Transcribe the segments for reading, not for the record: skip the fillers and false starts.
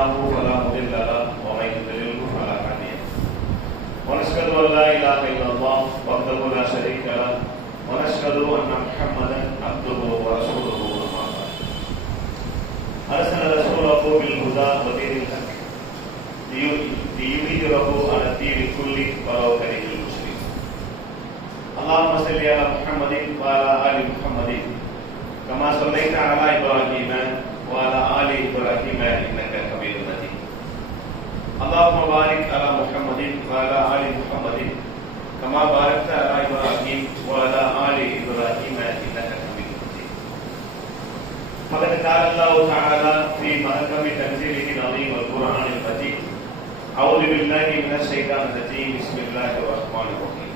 يهده فلا مضل له ومن يضلل فلا هادي له ونشهد أن لا إله إلا الله وحده لا شريك له ونشهد أن محمدا عبده ورسوله أما بعد أرسل رسوله بالهدى ودين الحق ليظهره على الدين كله ولو كره المشركون اللهم صل على محمد وعلى آل محمد كما صليت على إبراهيم وعلى آل إبراهيم إنك حميد مجيد اللهم بارك على محمد وعلى آل محمد كما باركت على إبراهيم وعلى آل إبراهيم إنك حميد مجيد فقد قال الله تعالى في محكم تنزيله العظيم والقرآن المجيد أعوذ بالله من الشيطان الرجيم بسم الله الرحمن الرحيم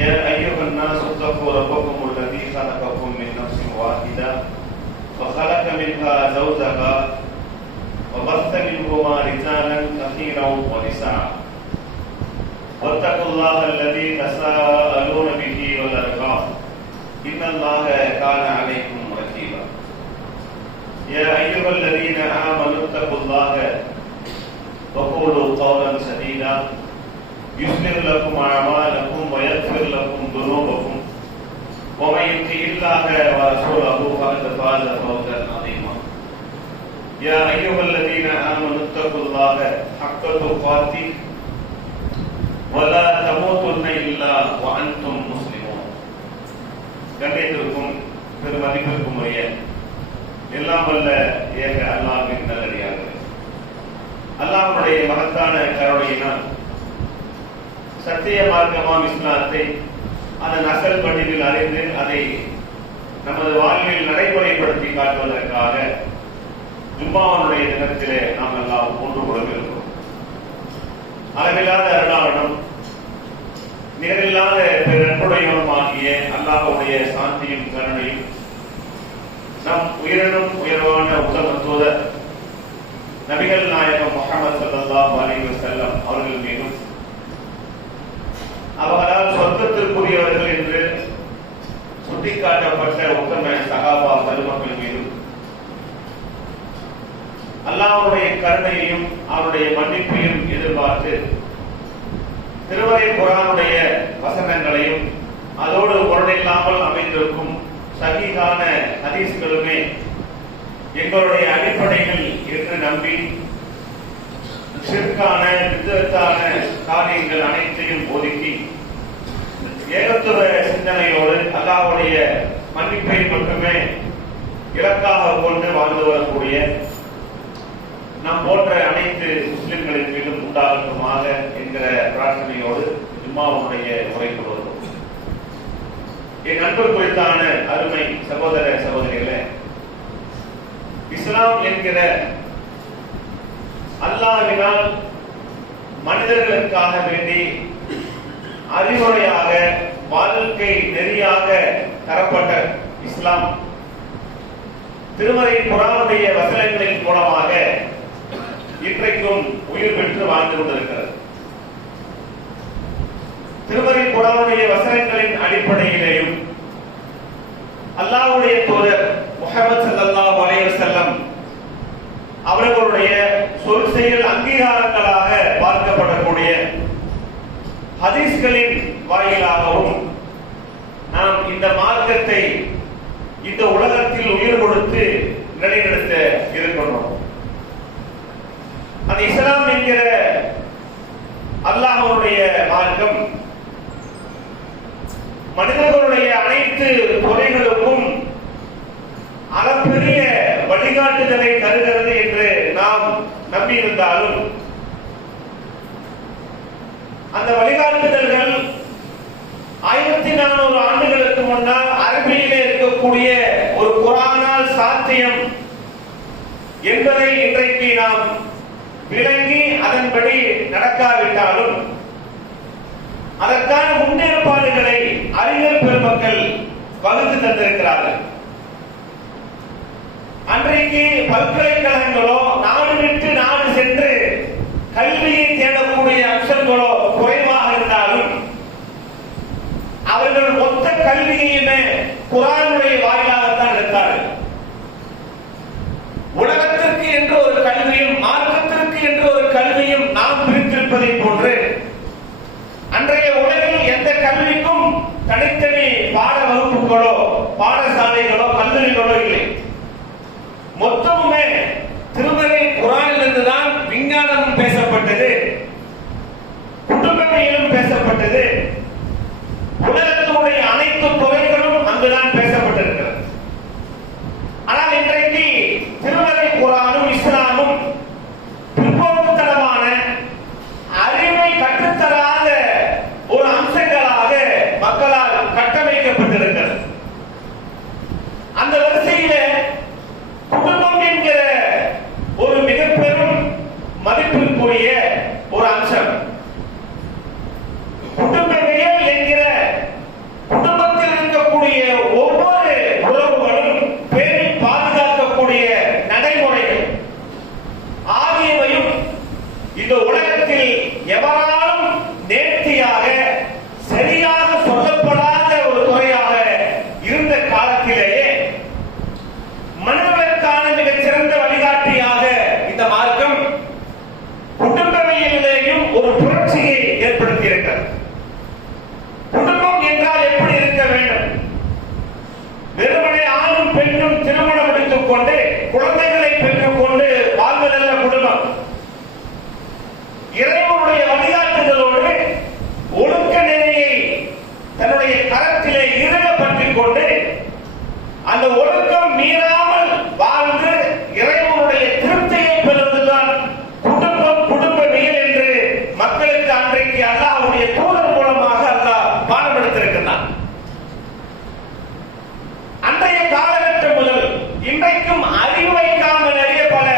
يا أيها الناس اتقوا ربكم الذي خلقكم من نفس واحدة وخلق منها زوجها وبث منهما رجالا كثيرا ونساء واتقوا الله الذي تساءلون به والأرحام إن الله كان عليكم رقيبا يا أيها الذين آمنوا اتقوا الله وقولوا قولا سديدا يصلح لكم أعمالكم ويغفر لكم ذنوبكم ومن يطع الله ورسوله فقد فاز فوزا عظيما يا أيها الذين آمنوا اتقوا الله حق تقاته ولا تموتن إلا وأنتم مسلمون கண்ணியத்திற்கும் பெருமதிப்பிற்கும் உரிய எல்லாம் வல்ல ஏக அல்லாஹ்வின் நல்லடியார்களே, அல்லாஹ்வுடைய மகத்தான கருணையினால் சத்திய மார்க்கமாம் இஸ்லாத்தை அதன் அசல் பட்டியலில் அறிந்து அதை நமது வாழ்வில் நடைமுறைப்படுத்தி காட்டுவதற்காக ஜும்மாவுடைய தினத்திலே நாம் எல்லாம் ஒன்று கொள்கிறோம். அளவில்லாத அருளாளனும் நிகரில்லாத நட்புடையவனும் ஆகிய அல்லாஹ்வுடைய சாந்தியும் கருணையும் நம் உயிரினும் உயர்வான உத்தம தூதர் நபிகள் நாயகம் முஹம்மது ஸல்லல்லாஹு அலைஹி வஸல்லம் அவர்கள் மீதும் அவர்களால் சொர்க்கத்திற்குரியவர்கள் என்று சுட்டிக்காட்டப்பட்ட உத்தம சஹாபா பெருமக்கள் மீதும் அல்லாஹ்வுடைய கருணையையும் அவருடைய மன்னிப்பையும் எதிர்பார்த்து திருமறை குர்ஆனுடைய வசனங்களையும் அதோடு பொருளில்லாமல் அமைந்திருக்கும் சஹீஹான ஹதீஸ்களுமே எங்களுடைய அடிப்படைகள் என்று நம்பி ஷிர்கான விதத்தான காரியங்கள் அனைத்தையும் ஒதுக்கி ஏகத்துவ சிந்தனையோடு அல்லாஹ்வுடைய மன்னிப்பை மட்டுமே இலக்காக கொண்டு வாழ்ந்து வரக்கூடிய நம் போன்ற அனைத்து முஸ்லிம்களின் மீதும் உண்டாகட்டுமாக என்கிற பிரார்த்தனையோடு ஜும்மாவுடைய உரைக்கு வருவோம். என் நண்பர் குறித்தான அருமை சகோதர சகோதரிகளே, இஸ்லாம் என்கிற அல்லாஹ்வினால் மனிதர்களுக்காக வேண்டி அறிவுரையாக வாழ்க்கை நெறியாக தரப்பட்ட இஸ்லாம் திருமறை குர்ஆனுடைய வசனங்களின் மூலமாக இன்றைக்கும் உயிர் பெற்று வாழ்ந்து கொண்டிருக்கிறது. திருமறை குர்ஆனுடைய வசனங்களின் அடிப்படையிலேயும் அல்லாஹ்வுடைய தூதர் முஹம்மது ஸல்லல்லாஹு அலைஹி வஸல்லம் அவர்களுடைய சொல் செயல் அங்கீகாரங்களாக பார்க்கப்படக்கூடிய ஹதீஸ்களின் வாயிலாகவும் நாம் இந்த மார்க்கத்தை இந்த உலகத்தில் உயிர் கொடுத்து நிலைநிறுத்த இருக்கிறோம். அந்த இஸ்லாம் என்கிற அல்லாஹ்வுடைய மார்க்கம் மனிதர்களுடைய அனைத்து துறைகளுக்கும் அளப்பெரிய வழிகாட்டுதலை தருகிறது என்று நாம் நம்பியிருந்தாலும் அந்த வழிகாட்டுதல்கள் 1400 ஆண்டுகளுக்கு முன்னால் அரபியிலே இருக்கக்கூடிய ஒரு குர்ஆனால் சாத்தியம் என்பதை இன்றைக்கு நாம் விளங்கி அதன்படி நடக்காவிட்டாலும் அதற்கான முன்னேற்பாடுகளை அறிஞர் பெருமக்கள் வகுத்து தந்திருக்கிறார்கள். அன்றைக்கு பல்கலைக்கழகங்களோ நாடு விட்டு நாடு சென்று கல்வியை தேடக்கூடிய அம்சங்களோ குறைவாக இருந்தாலும் அவர்கள் மொத்த கல்வியையுமே குர்ஆனுடைய வாயிலாகத்தான் எடுத்தார்கள். உலகத்திற்கு என்று ஒரு கல்வியும் எந்த கல்விக்கும் தனித்தனி பாட வகுப்புகளோ பாடசாலைகளோ கல்லூரிகளோ இல்லை. மொத்தமுமே திருமறை குர்ஆனிலிருந்து தான் விஞ்ஞானமும் பேசப்பட்டது, குடும்பவியலும் பேசப்பட்டது, உலகத்தினுடைய அனைத்து துறைகளும் அங்குதான் பேசப்பட்டிருக்கிறது. ஆனால் இன்றைக்கு திருமறை குர்ஆனும் இஸ்லாமும் பிற்போக்குத்தனமான அறிவை கற்றுத்தராத ஒரு அம்சங்களாக மக்களால் கட்டமைக்கப்பட்டிருக்கிறது. அந்த வரிசையில குடும்பம் என்கிற ஒரு மிக பெரும் மதிப்பிற்குரிய ஒரு அம்சம், குடும்பவியல் என்கிற குடும்பத்தில் இருக்கக்கூடிய ஒவ்வொரு உறவுகளும் பேணி பாதுகாக்கக்கூடிய நடைமுறைகள் ஆகியவையும் இந்த உலகத்தில் எவராலும் நேர்த்தியாக சரியாக சொல்லப்படாத ஒரு துறையாக இருந்த காலத்திலேயே மனிதர்களுக்கான மிகச் சிறந்த வழிகாட்டியாக இந்த மார்க்கம் குடும்பவியலிலேயும் ஒரு புரட்சியை ஏற்படுத்தி இருக்கிறது. குடும்பம் என்றால் எப்படி இருக்க வேண்டும்? வெறுமனே ஆணும் பெண்ணும் திருமணம் முடித்துக் கொண்டு குழந்தைகளை பெற்றுக் கொண்டு வாழ்வதல்ல குடும்பம். இறைவனுடைய வழிகாட்டுதலோடு ஒழுக்க நெறியை தன்னுடைய கரத்திலே இறுக பற்றிக் கொண்டு அந்த ஒழுக்கம் மீறாமல் வாழ்ந்து இறைவனுடைய திருப்தியை பெறுவதுதான் குடும்பம், குடும்பவியல் என்று மக்களுக்கு அன்றைக்கு அல்லாஹ்வுடைய தூதர் மூலமாக அல்லாஹ் பாடம் எடுத்திருக்கிறான். அன்றைய காலகட்டம் முதல் இன்றைக்கும் அறிவு வைக்காம நிறைய பல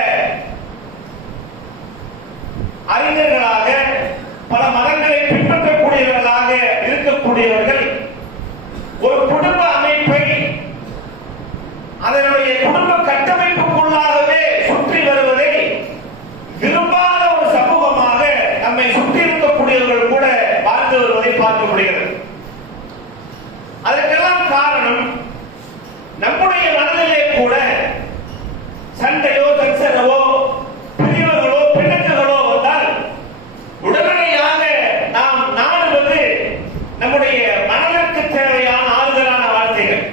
அறிஞர்களாக பல மதங்களை பின்பற்றக்கூடியவர்களாக இருக்கக்கூடியவர்கள் ஒரு குடும்ப அமைப்பை அதனுடைய குடும்ப கட்டமைப்புக்குள்ளாகவே சுற்றி வருவதை விரும்பாத ஒரு சமூகமாக நம்மை சுற்றி இருக்கக்கூடியவர்கள் கூட வாழ்ந்து வருவதை பார்க்க முடிகிறது. அதற்கெல்லாம் காரணம் நம்முடைய மனதிலே கூட சண்டையோ சச்சரவோ பிரிவுகளோ பிணக்குகளோ வந்தால் உடனடியாக நாம் நாடுவது நம்முடைய மனதிற்கு தேவையான ஆறுதலான வார்த்தைகள்,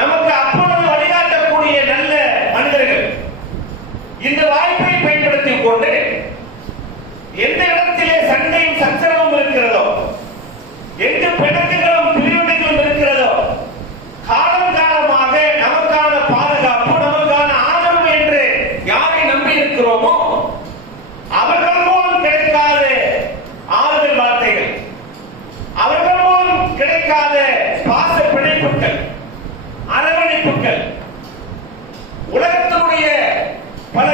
நமக்கு அப்பொழுது வழிகாட்டக்கூடிய நல்ல மனிதர்கள். இந்த வாய்ப்பை பயன்படுத்திக் கொண்டு எந்த இடத்திலே சண்டையும் சச்சரவும் இருக்கிறதோ, எங்கு பிணக்குகளும் பிரிவினைகளும் இருக்கிறதோ, காலம் காலமாக நமக்கான பாதுகாப்பு, நமக்கான ஆதரவு என்று யாரை நம்பி இருக்கிறோமோ அவர்கள் மூலம் கிடைக்காத ஆறுதல் வார்த்தைகள், அவர்கள் மூலம் கிடைக்காத பாச பிணைப்புகள், அரவணைப்புகள், உலகத்தினுடைய பல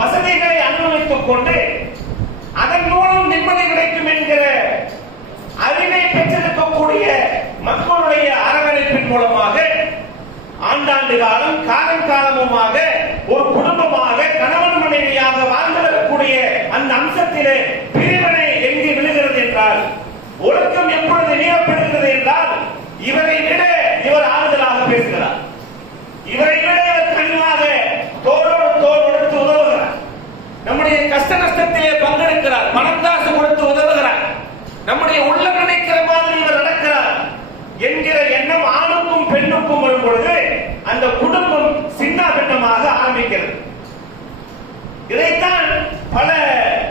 வசதிகளை அனுபவித்துக் கொண்டு அதன் மூலம் நிம்மதி கிடைக்கும் என்கிற அறிவை பெற்றிருக்கக்கூடிய மக்களுடைய அரவணைப்பின் மூலமாக ஆண்டாண்டு காலம் காலம் காலமுமாக ஒரு குடும்பமாக கணவன் மனைவியாக வாழ்ந்து வரக்கூடிய அந்த அம்சத்திலே பிரிவினை எங்கு விழுகிறது என்றால், ஒழுக்கம் எப்பொழுது நீளப்படுகிறது என்றால், இவரை விட இவர் ஆறுதலாக பேசுகிறார், இவரை விட கனிவாக தோளோடு தோள் கொடுத்து உதவுகிறார், நம்முடைய கஷ்ட நஷ்டத்திலே பங்கெடுக்கிறார், பணம் காசு கொடுத்து உதவுகிறார், நம்முடைய உள்ள நினைக்கிற மாதிரி இவர் நடக்கிறார் என்கிற எண்ணம் ஆணுக்கும் பெண்ணுக்கும் வரும் பொழுது அந்த குடும்பம் சின்ன பின்னமாக ஆரம்பிக்கிறது. இதைத்தான் பல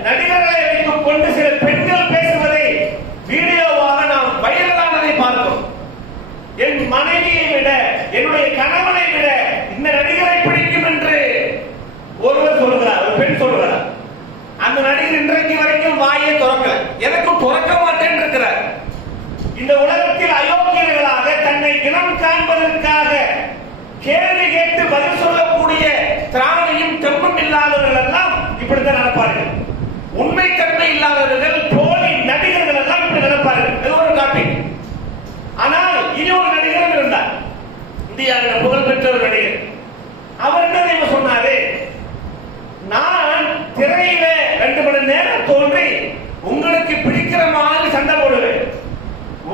நடிகர்களை வைத்துக் கொண்டு சில பெண்கள் பேசுவதை வீடியோவாக நாம் வைரலானதை பார்க்கிறோம். என் மனைவியை விட, என்னுடைய கணவனை விட இந்த நடிகரை பிடிக்கும் என்று ஒருவர் சொல்கிறார், ஒரு பெண் சொல்கிறார். அந்த நடிகர் இன்றைக்கு வரைக்கும் வாயை திறக்கல, எனக்கும் திறக்க மாட்டேன் இருக்கிறார். இந்த உலகத்தில் அயோக்கியர்களாக தன்னை இனம் காண்பதற்காக கேள்வி கேட்டு பதில் சொல்லக்கூடிய திராணியும் தெம்பும் இல்லாதவர்கள் எல்லாம் இப்படித்தான் நடப்பார்கள். உண்மை தன்மை இல்லாதவர்கள், போலி நடிகர்கள் எல்லாம் இப்படி நடப்பார்கள். இது ஒரு டாபிக். ஆனால் இனி ஒரு நடிகர் இருந்தார், இந்தியாவில் புகழ்பெற்ற ஒரு நடிகர். அவர் என்ன சொன்னாரு, நான் திரையில 2 மணி நேரம் தோன்றி உங்களுக்கு பிடிக்கிற மாதிரி சண்டை போடுவேன்,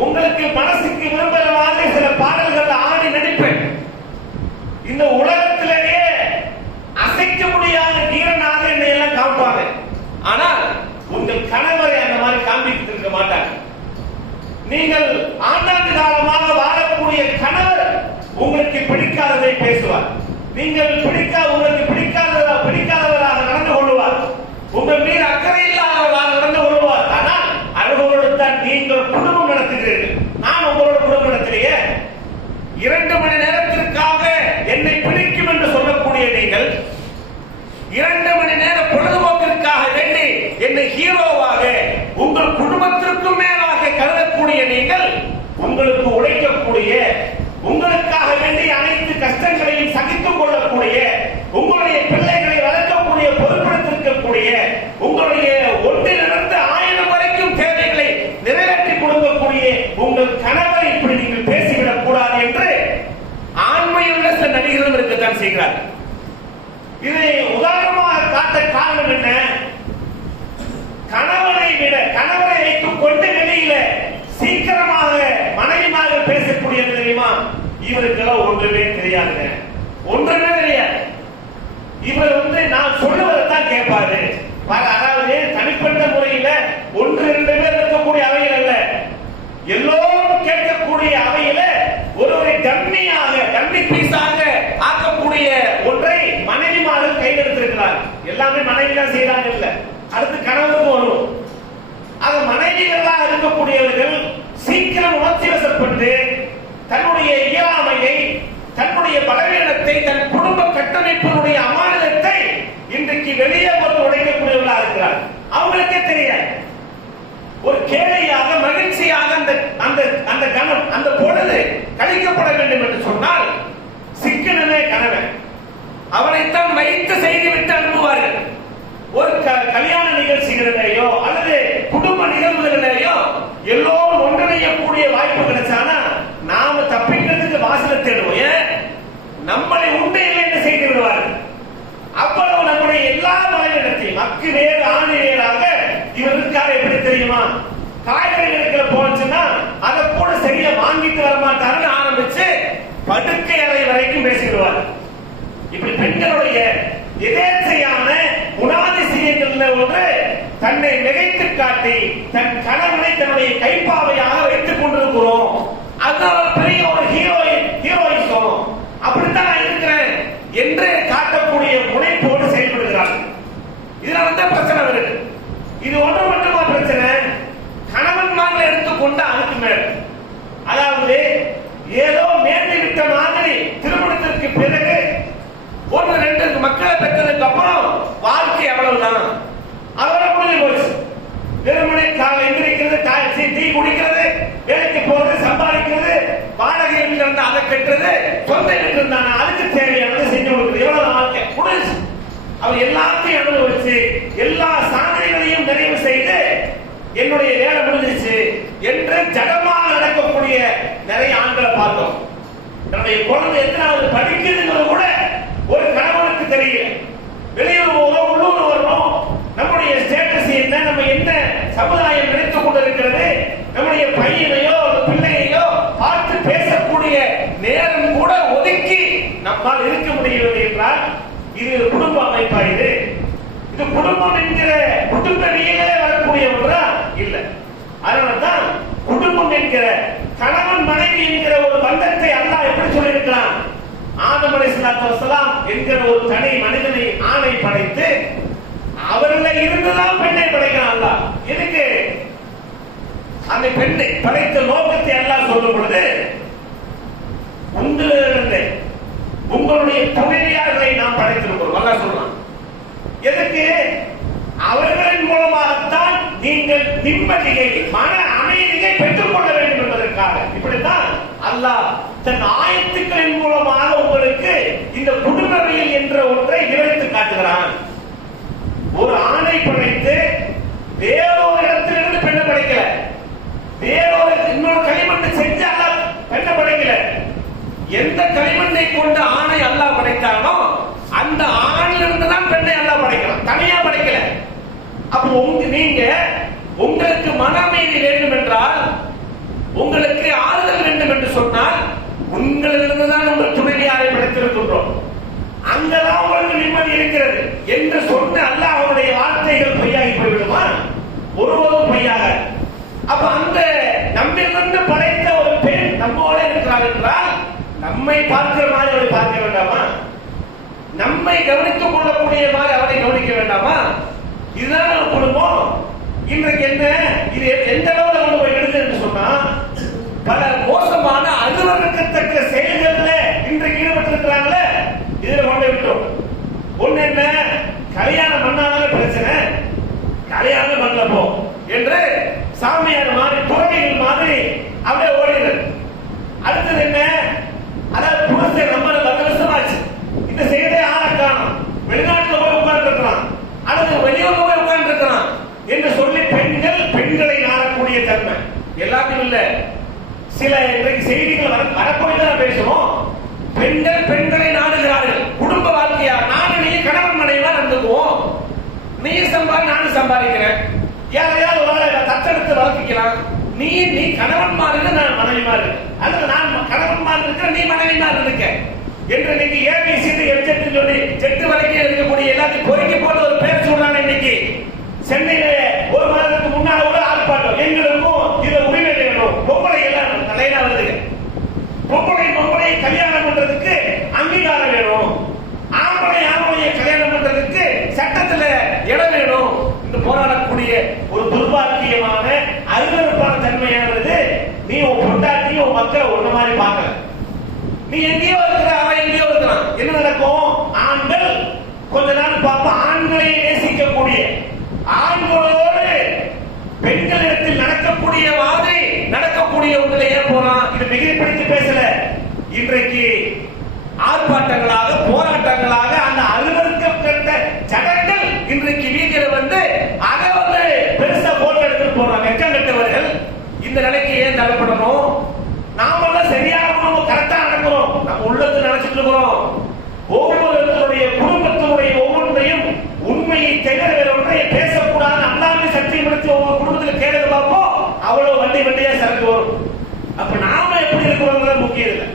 உங்களுக்கு மனசுக்கு விரும்புகிற மாதிரி சில பாடல்கள் ஆடி நடிப்பேன், இந்த உலகத்திலேயே அசைக்க முடியாத வீரனாக என்னை எல்லாம் காமிப்பாங்க. ஆனால் உங்கள் கணவரை அந்த மாதிரி காண்பித்து இருக்க மாட்டாங்க. நீங்கள் ஆண்டாண்டு காலமாக வாழக்கூடிய கணவர் உங்களுக்கு பிடிக்காததை பேசுவார். நீங்கள் உங்களுக்கு பிடிக்காதவராக நடந்து கொள்வார். உங்கள் மீது அக்கறை இல்லாதவராக நடந்து கொள்வார். ஆனால் அவர்களோடு தான் நீங்கள் குடும்பம் நடத்துகிறீர்கள். நான் உங்களோட குடும்பம் நடத்திலேயே 2 மணி நேரத்திற்காக என்னை பிடிக்கும் என்று சொல்லக்கூடிய நீங்கள் 2 மணி நேர பொழுதுபோக்கிற்காக வேண்டி என்னை ஹீரோவாக உங்கள் குடும்பத்திற்கும் மேலாக கருதக்கூடிய நீங்கள், உங்களுக்கு உழைக்கக்கூடிய, உங்களுக்காக வேண்டி அனைத்து கஷ்டங்களையும் சகித்துக் கொள்ளக்கூடிய, உங்களுடைய பிள்ளைகளை வளர்க்கக்கூடிய, பொறுப்பெடுத்திருக்கக்கூடிய, உங்களுடைய ஒன்றிலிருந்து 1000 வரைக்கும் தேவைகளை நிறைவேற்றி கொடுக்கக்கூடிய உங்கள் கணவரை இப்படி நீங்கள் பேசிவிடக் கூடாது என்று ஆண்மையுள்ள சில நடிகர்களும் இருக்கத்தான் செய்கிறார்கள். இதை உதாரணமாக காட்ட காரணம் என்ன? கணவரை வைத்துக் கொண்டு வெளியில சீக்கிரமாக மனைவிமார்கள் பேசக்கூடிய தெரியுமா? இவருக்கெல்லாம் ஒன்றுமே தெரியாதுங்க, ஒன்றுமே தெரியாது. இவர் நான் சொல்லுவதைத்தான் கேட்பாரு. அதாவது தனிப்பட்ட முறையில 1-2 பேர் இருக்கக்கூடிய அவையில் அல்ல, எல்லோரும் கேட்கக்கூடிய அவையில ஒருவரை டம்மி பீஸாக ஆக்கக்கூடிய ஒன்றை மனைவிமார்கள் கையெழுத்திருக்கிறார். எல்லாமே மனைவி தான் செய்யறாங்க இல்ல, அடுத்து கணவனுக்கு வரும். அது மனைவிகளாக இருக்கக்கூடியவர்கள் சீக்கிரம் உணர்ச்சி வசப்பட்டு தன்னுடைய இயலாமையை, தன்னுடைய பலவீனத்தை, தன் குடும்ப கட்டமைப்பினுடைய அமானிதத்தை இன்றைக்கு வெளியே வந்து உடைக்கக்கூடியவர்களாக இருக்கிறார். அவங்களுக்கே தெரியாது. ஒரு கேளையாக, மகிழ்ச்சியாக அந்த கணம், அந்த பொழுது கழிக்கப்பட வேண்டும் என்று சொன்னால் சிக்கனமே கணவன். அவனைத்தான் வைத்து செய்துவிட்டு அனுப்புவார்கள். ஒரு கல்யாண நிகழ்ச்சிகளிலேயோ அல்லது குடும்ப நிகழ்வுகளிலேயோ எல்லோரும் ஒன்றிணையக்கூடிய வாய்ப்பு கிடைச்சானா நாம தப்பிக்கிறதுக்கு வாசலை தேடுவோம். நம்மளை உண்மையில் என்ன செய்து விடுவார்கள். அவ்வளவு நம்முடைய எல்லா மலையிடத்தையும் அக்கு வேறு ஆணி வேறாக இவருக்காக எப்படி தெரியுமா? காய்கறி எடுக்கிற போச்சுன்னா அதை கூட சரியா வாங்கிட்டு வரமாட்டாருன்னு ஆரம்பிச்சு படுக்கை அறை வரைக்கும் பேசிடுவார். இப்படி பெண்களுடைய எதேச்சையான குணாதிசயங்கள்ல ஒன்று தன்னை நினைத்து காட்டி தன் கணவனை தன்னுடைய கைப்பாவையாக வைத்துக் கொண்டிருக்கிறோம். அது பெரிய ஒரு ஹீரோயிசம். அப்படித்தான் நான் இருக்கிறேன் என்று காட்டக்கூடிய முனைப்போடு செயல்படுகிறார்கள். இதுல பிரச்சனை வருது. இது ஒன்று மட்டுமா பிரச்சனை? கணவன்மார்கள் எடுத்துக்கொண்ட அதுக்கு மேல, அதாவது ஏதோ நேர்ந்து விட்ட மாதிரி திருமணத்திற்கு பிறகு 1-2 மக்களை பெற்றதுக்கு அப்புறம் வாழ்க்கை அவ்வளவுதான், அவரை முடிஞ்சு போச்சு. திருமணி காலை எந்திரிக்கிறது, டீ குடிக்கிறது, வேலைக்கு போறது, சம்பாதிக்கிறது, வாடகை வீட்டில் இருந்து அதை கட்டுறது, சொந்த வீட்டில் இருந்தாங்க அதுக்கு தேவையானது செஞ்சு கொடுக்குறது, எவ்வளவு வாழ்க்கை முடிஞ்சு. அவர் எல்லாத்தையும் அனுபவிச்சு எல்லா சாதனைகளையும் நிறைவு செய்து என்னுடைய வேலை முடிஞ்சிச்சு என்று ஜடமாக நடக்கக்கூடிய நிறைய ஆண்களை பார்த்தோம். நம்முடைய குழந்தை எத்தனாவது படிக்குதுங்கிறது கூட ஒரு கணவனுக்கு தெரியல. வெளியூர் போகிறோம், உள்ளூர் வர்றோம், நம்முடைய ஸ்டேட்டஸ் என்ன, நம்ம என்ன சமுதாயம் நினைத்துக் கொண்டிருக்கிறது, நம்முடைய பையனையோ பிள்ளையையோ பார்த்து பேசக்கூடிய நேரம் கூட ஒதுக்கி நம்மால் இருக்க முடியவில்லை என்றால் இது குடும்ப அமைப்பா? இது குடும்பம் என்கிற குடும்பவியலே வரக்கூடிய ஒன்றா? இல்ல. அதனால்தான் குடும்பம் என்கிற கணவன் மனைவி என்கிற ஒரு பந்தத்தை அல்லாஹ் எப்படி சொல்லியிருக்கிறான்? ஆதம் அலைஹிஸ்ஸலாத்து வஸ்ஸலாம் என்கிற ஒரு தனி மனிதனை ஆணை படைத்து அவர்களை இருந்துதான் பெண்ணை படைக்கிறான் அல்லாஹ். எதுக்கு? அந்த பெண்ணை படைத்த நோக்கத்தை அல்லாஹ் சொல்லும் பொழுது உங்களிலிருந்து உங்களுடைய துணைவியார்களை நாம் படைத்திருக்கிறோம் அல்லாஹ் சொல்றான். எதுக்கு? அவர்களின் மூலமாகத்தான் நீங்கள் நிம்மதியை, மன அமைதியை பெற்றுக் கொள்ள வேண்டும் என்பதற்காக. இப்படித்தான் அல்லாஹ் தன் ஆயத்துக்களின் மூலமாக உங்களுக்கு இந்த குடும்பவியல் என்ற ஒன்றை விவரித்து காட்டுகிறான். ஒரு ஆணை படைத்து வேறொரு இடத்திலிருந்து பெண்ணை படைக்கல, வேறொரு இன்னொரு களிமண்ணை செஞ்சு அல்லாஹ் பெண்ணை படைக்கல. எந்த களிமண்ணை கொண்டு ஆணை அல்லாஹ் படைத்தானோ அந்த ஆணிலிருந்து தான் பெண்ணை அல்லாஹ் படைக்கிறான், தனியா படைக்கல. அப்போ நீங்க உங்களுக்கு மன அமைதி வேண்டும் என்றால், உங்களுக்கு ஆறுதல் வேண்டும் என்று சொன்னால் உங்களிலிருந்து தான் உங்கள் துணைவியாரை படைத்திருக்கின்றோம். அங்கதான் உங்களுக்கு நிம்மதி இருக்கிறது என்று சொன்ன அல்லாஹ் அவருடைய வார்த்தைகள் பொய்யாகி போய்விடுமா? ஒருபோதும் பொய்யாக. அப்ப அந்த நம்மிலிருந்து இருக்கிறார் என்றால் நம்மை பார்க்கிற மாதிரி அவரை பார்க்க வேண்டாமா? நம்மை கவனித்துக் கொள்ளக்கூடிய மாதிரி அவரை கவனிக்க வேண்டாமா? இதுதான் நம்ம குடும்பம். இன்றைக்கு என்ன இது எந்த அளவுல கொண்டு போய் எடுத்து என்று சொன்னா, பல மோசமான அலுவலகத்தக்க செயல்கள்ல இன்றைக்கு ஈடுபட்டிருக்கிறாங்களே, இதுல கொண்டு விட்டோம். ஒண்ணு என்ன, கல்யாணம் பண்ணாதான பிரச்சனை, கல்யாணம் பண்ணல போ என்று சாமியார் மாதிரி துறவிகள் மாதிரி அப்படியே ஓடிடுறது. அடுத்தது என்ன, அதாவது புருஷன் நம்ம 10 வருஷம் ஆச்சு, இந்த செய்தே ஆள காணும், வெளிநாட்டுல போய் உட்கார்ந்து இருக்கிறான் அல்லது வெளியூர்ல போய் உட்கார்ந்து இருக்கிறான் என்று சொல்லி பெண்களை நாடக்கூடிய தன்மை எல்லாத்தையும் இல்ல. சில இன்றைக்கு செய்திகள் வரப்போய்தான் பேசுவோம். பெண்களை நாடுகிறார்கள். குடும்ப வாழ்க்கையா, நானும் நீ கணவன் மனைவியா நடந்துக்குவோம். நீ சம்பாதி, நானும் சம்பாதிக்கிறேன். யாரையாவது ஒரு ஆளை தத்தெடுத்து வளர்த்திக்கலாம். நீ கணவன் மாதிரி, நான் மனைவி மாதிரி, அல்லது நான் கணவன் மாதிரி இருக்கிற, நீ மனைவி மாதிரி இருக்க என்று இன்னைக்கு ஏபிசிடி எஃப்ஜெட் சொல்லி ஜெட்டு வரைக்கும் இருக்கக்கூடிய எல்லாத்தையும் பொறுக்கி போட்டு ஒரு பேர் சொல்றாங்க. இன்னைக்கு சென்னையில ஒரு மாதத்துக்கு முன்னால கூட ஆர்ப்பாட்டம், எங்களுக்கும் இது உரிமை வேணும். பொம்பளை எல்லாம் தலையில வருது. பொம்பளை கல்யாணம் பண்றதுக்கு அங்கீகாரம் வேணும். ஆம்பளையை கல்யாணம் பண்றதுக்கு சட்டத்துல இடம் வேணும் என்று போராடக்கூடிய ஒரு துர்பாக்கியமான அருவருப்பான தன்மையானது. நீ உன் பொண்டாட்டி உன் மக்களை ஒண்ணு மாதிரி பார்க்கல. நீ எங்கேயோ இருக்கிற, அவன் எங்கேயோ இருக்கிறான். என்ன நடக்கும்? ஆண்கள் கொஞ்ச நாள் பார்ப்போம், ஆண்களை நேசிக்கக்கூடிய, ஆண்களோடு பெண்களிடத்தில் நடக்கக்கூடிய மாதிரி நடக்கக்கூடிய ஒன்றில் ஏன் போறான்? இது மிகைப்படுத்தி பேசல. இன்றைக்கு ஆர்ப்பாட்டங்களாக, போராட்டங்களாக அந்த அலுவலகப்பட்ட ஜனங்கள் இன்றைக்கு வீதியில வந்து அதை வந்து பெருசா போட்டோ எடுத்துட்டு போறாங்க. வெட்கங்கட்டவர்கள். இந்த நிலைக்கு ஏன் தள்ளப்படணும்? நாமெல்லாம் சரியான கரெக்டா நடக்கிறோம். நம்ம உள்ளத்துல நினைச்சிட்டு இருக்கிறோம். ஒவ்வொருவருடைய குடும்பத்தினுடைய ஒவ்வொன்றையும் உண்மையை தவிர வேற ஒன்றையை பேசக்கூடாது. அல்லாமே சத்தியம் எடுத்து ஒவ்வொரு குடும்பத்தில் கேட்க பார்ப்போம். அவ்வளவு வண்டியா சரக்கு வரும். அப்ப நாம எப்படி இருக்கிறோம் முக்கியம் இல்லை.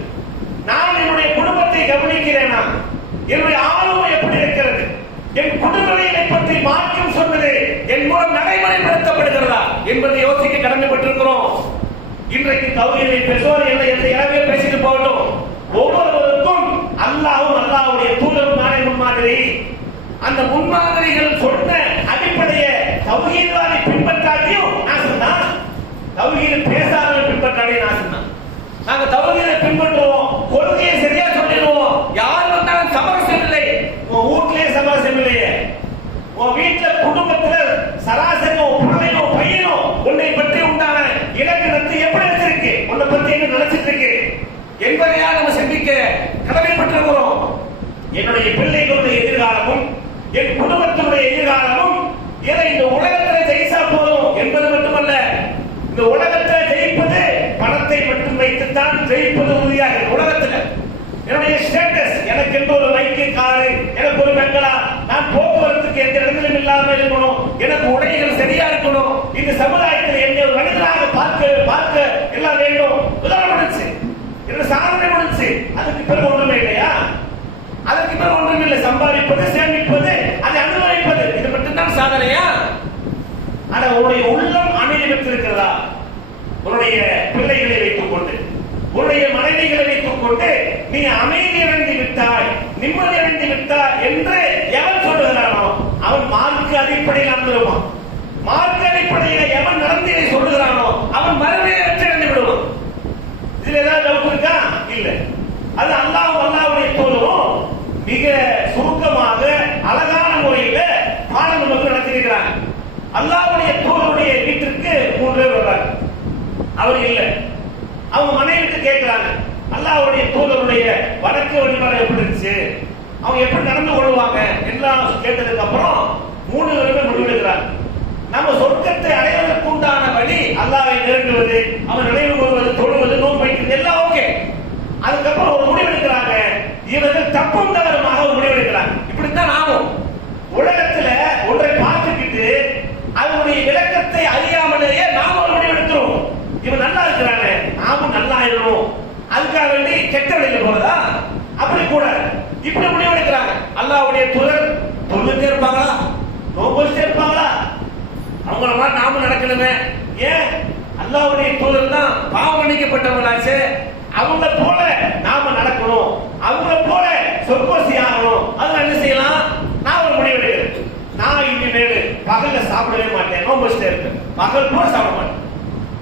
நான் என்னுடைய குடும்பத்தை கவனிக்கிறேனா? என்னுடைய ஆளுமை எப்படி இருக்கிறது? என் குடும்பங்களை பற்றி மாற்றம் சொன்னது என் மூலம் நடைமுறைப்படுத்தப்படுகிறதா என்பதை யோசிக்க கடமைப்பட்டிருக்கிறோம். இன்றைக்கு தௌஹீதை பேசுவோர் எனவே பேசிட்டு போகட்டும். ஒவ்வொருவருக்கும் அல்லாஹ்வும் அல்லாஹ்வுடைய தூதரும் நானே முன்மாதிரி. அந்த முன்மாதிரிகள் சொன்ன அடிப்படையை தௌஹீதை பின்பற்றாட்டியும் நாசம் தான். தௌஹீதை பேசாதவன் பின்பற்றாலே நாசம் தான். நாங்க தௌஹீதை பின்பற்றுவோம், கொள்கையை சரியா சொல்லிடுவோம். யார் வந்தாலும் சமரசம் இல்லை. உன் வீட்டிலேயே சமரசம் இல்லையே. உன் வீட்டுல குடும்பத்துல சராசரி பிள்ளையோ பையனோ உன்னை பற்றி உண்டான இலக்கணத்தை எப்படி வச்சிருக்கு, உன்னை பற்றி என்ன நினைச்சிட்டு இருக்கு என்பதையா நம்ம சிந்திக்க கடமைப்பட்டிருக்கிறோம். என்னுடைய பிள்ளைகளுடைய எதிர்காலமும் என் குடும்பத்தினுடைய எதிர்காலமும் இதை இந்த உலகத்தில் ஜெயிச்சா போதும் என்பது மட்டுமல்ல. இந்த உலகத்தில் ஜெயிப்பது பணத்தை மட்டும் வைத்துத்தான் ஜெயிப்பது உறுதியாக. உலகத்தில் என்னுடைய ஸ்டேட்டஸ், எனக்கு எந்த ஒரு பைக்கு, காரு, எனக்கு ஒரு பெங்களா, நான் போக்குவரத்துக்கு எந்த இடத்திலும் இல்லாமல் இருக்கணும், எனக்கு உடைகள் சரியா இருக்கணும், இந்த சமுதாயத்தில் என்னை ஒரு மனிதனாக பார்க்க எல்லாம் வேண்டும். உதாரணம் முடிச்சு, என்னோட சாதனை முடிச்சு. அதுக்கு பிறகு ஒன்றுமே இல்லையா? அதற்கு பிறகு ஒன்றும் இல்லை. சம்பாதிப்பது, சேமிப்பது, அதை அனுபவிப்பது, இது மட்டும்தான் சாதனையா? ஆனா உன்னுடைய உள்ளம் அமைதி பெற்றிருக்கிறதா? உன்னுடைய பிள்ளைகளை வைத்துக் கொண்டு, உன்னுடைய மனைவிகளை வைத்துக் கொண்டு நீ அமைதி அடைந்து விட்டாய், நிம்மதி அடைந்து விட்டாய் என்று எவன் சொல்லுகிறானோ அவன் மார்க்க அடிப்படையில் நடந்துருவான். மார்க்க அடிப்படையில் எவன் நடந்ததை சொல்லுகிறானோ அவன் மறுமையை வெற்றடைந்து விடுவான். இதுல ஏதாவது டவுட் இருக்கா? இல்ல. அது அல்லாஹ்வுடைய தூதரும் மிக சுருக்கமாக அழகான முறையில பாடம் நமக்கு நடத்திருக்கிறாங்க. அல்லாஹ்வுடைய தூதருடைய வீட்டிற்கு 3 பேர் வர்றாங்க. அவர் இல்ல. அவங்க மனைவிட்டு கேட்கிறாங்க, அல்லாஹ்வுடைய தூதருடைய வடக்கு வழிபாடு எப்படி இருந்துச்சு, அவங்க எப்படி நடந்து கொள்வாங்க எல்லாம் கேட்டதுக்கு அப்புறம் 3 பேருமே முடிவெடுக்கிறாங்க. நம்ம சொர்க்கத்தை அடைவதற்கு உண்டான வழி அல்லாஹ்வை நெருங்குவது, அவன் நினைவு கூறுவது, தொழுவது, நோன்பு வைக்கிறது எல்லாம் ஓகே. அதுக்கப்புறம் ஒரு முடிவெடுக்கிறாங்க, இவர்கள் தப்பும் தவறுமாக ஒரு முடிவெடுக்கிறாங்க. இப்படித்தான் நாமும் உலகத்துல ஒன்றை பார்த்துக்கிட்டு அதனுடைய விளக்கத்தை அறியாமலேயே நாம ஒரு முடிவெடுக்கிறோம். இவன் நல்லா இருக்கிறாங்க, நாமும் நல்லா ஆயிடணும், அதுக்காக வேண்டி கெட்ட வழியில் போறதா? அப்படி கூட இப்படி முடிவெடுக்கிறாங்க. அல்லாஹ்வுடைய தூதர் தொழுதுட்டே இருப்பாங்களா, நோன்பு வச்சுட்டே இருப்பாங்களா? அவங்கள மாதிரி நாமும் நடக்கணுமே. ஏன்? அல்லாஹ்வுடைய தூதர் தான் பாவம் மன்னிக்கப்பட்டவங்களாச்சு. அவங்க போல நாம நடக்கணும், அவங்க போல சொற்பசி ஆகணும். அதெல்லாம் என்ன செய்யலாம்? நான் ஒரு முடிவு எடுக்கிறேன். நான் இனிமேல் பகல்ல சாப்பிடவே மாட்டேன், நோன்பு வச்சுட்டே இருப்பேன், பகல் பூரா சாப்பிட மாட்டேன்.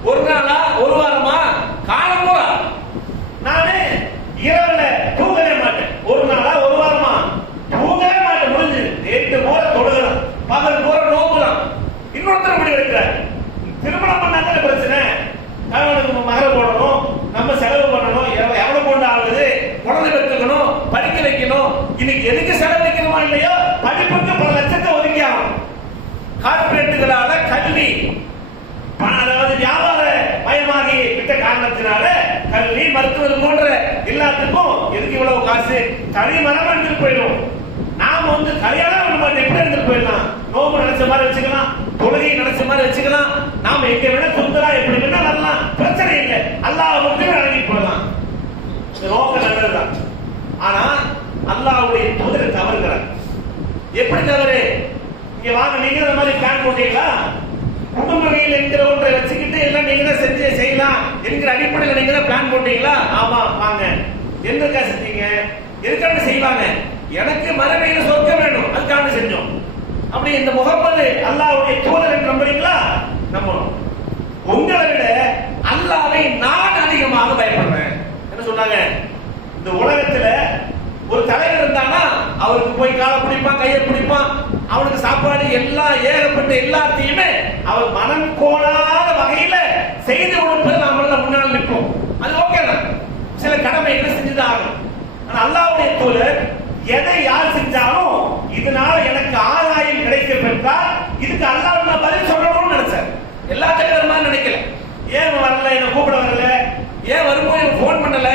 ஒரு நாளா, ஒரு வாரமா, காலம் பூரா நானு இரவுல தூங்கவே மாட்டேன். ஒரு நாளா, ஒரு வாரமா தூங்கவே மாட்டேன். முடிஞ்சு நேற்று போல தொழுகலாம், பகல் பூரா நோம்புலாம். இன்னொருத்தர் முடிவு எடுக்கிறார், திருமணம் பண்ணாதான பிரச்சனை, கணவனுக்கு மகர போடணும், நம்ம செலவு பண்ணணும், எவ்வளவு கொண்டு ஆகுது, குழந்தை பெற்றுக்கணும், படிக்க வைக்கணும். இன்னைக்கு எதுக்கு செலவழிக்கிறோமா இல்லையோ படிப்புக்கு பல லட்சத்தை ஒதுக்கி ஆகணும். கார்பரேட்டுகளால கல்வி, அதாவது வியாபார மயமாகி விட்ட காரணத்தினால கல்வி, மருத்துவம் போன்ற எல்லாத்துக்கும் எதுக்கு இவ்வளவு காசு? தனி மரம் எடுத்துட்டு போயிடும். நாம கல்யாணம் எப்படி எடுத்துட்டு போயிடலாம், நோம்பு நினைச்ச மாதிரி வச்சுக்கலாம், தொழுகை நினைச்ச மாதிரி வச்சுக்கலாம், நாம எங்க விட சுந்தரா எப்படி வேணா வரலாம், பிரச்சனை இல்லை. அல்லாஹ் மட்டுமே அடங்கி போயிடலாம். நோக்கம் நல்லதுதான். ஆனா அல்லாஹ்வுடைய தூதரை தவறுகிறார். எப்படி தவறு? இங்க வாங்க, நீங்க இந்த மாதிரி பிளான் போட்டீங்களா? குடும்பங்கள் என்கிற ஒன்றை வச்சுக்கிட்டு எல்லாம் நீங்க தான் செஞ்சு செய்யலாம் என்கிற அடிப்படையில் நீங்க தான் பிளான் போட்டீங்களா? ஆமா, வாங்க. எதுக்காக செஞ்சீங்க? எதுக்காக செய்வாங்க? எனக்கு மறுமையில் சொர்க்கம் வேணும், அதுக்காக செஞ்சோம். அப்படி இந்த முகம்மது அல்லாஹ்வுடைய தூதர் என்று நம்புறீங்களா? நம்பணும். உங்களை விட அல்லாஹ்வை நான் அதிகமாக பயப்படுறேன். என்ன சொன்னாங்க? இந்த உலகத்துல ஒரு தலைவர் இருந்தானா அவருக்கு போய் காலை பிடிப்பான், கையை பிடிப்பான், அவனுக்கு சாப்பாடு எல்லாம் ஏகப்பட்ட எல்லாத்தையுமே அவர் மனம் கோணாத வகையில செய்து கொடுப்பது நம்மள முன்னால் நிற்போம். அது ஓகே தான், சில கடமைகளை செஞ்சுதான் ஆகும். ஆனா அல்லாஹ்வுடைய தூதர் எதை யார் செஞ்சாலும் இதனால எனக்கு ஆதாயம் கிடைக்க பெற்றால் இதுக்கு அல்லாஹ் நான் பதில் சொல்லணும்னு நினைச்சார். எல்லா தலைவரும் நினைக்கல. ஏன் வரல, என்ன கூப்பிட வரல, ஏன் வரும்போது எனக்கு போன் பண்ணல,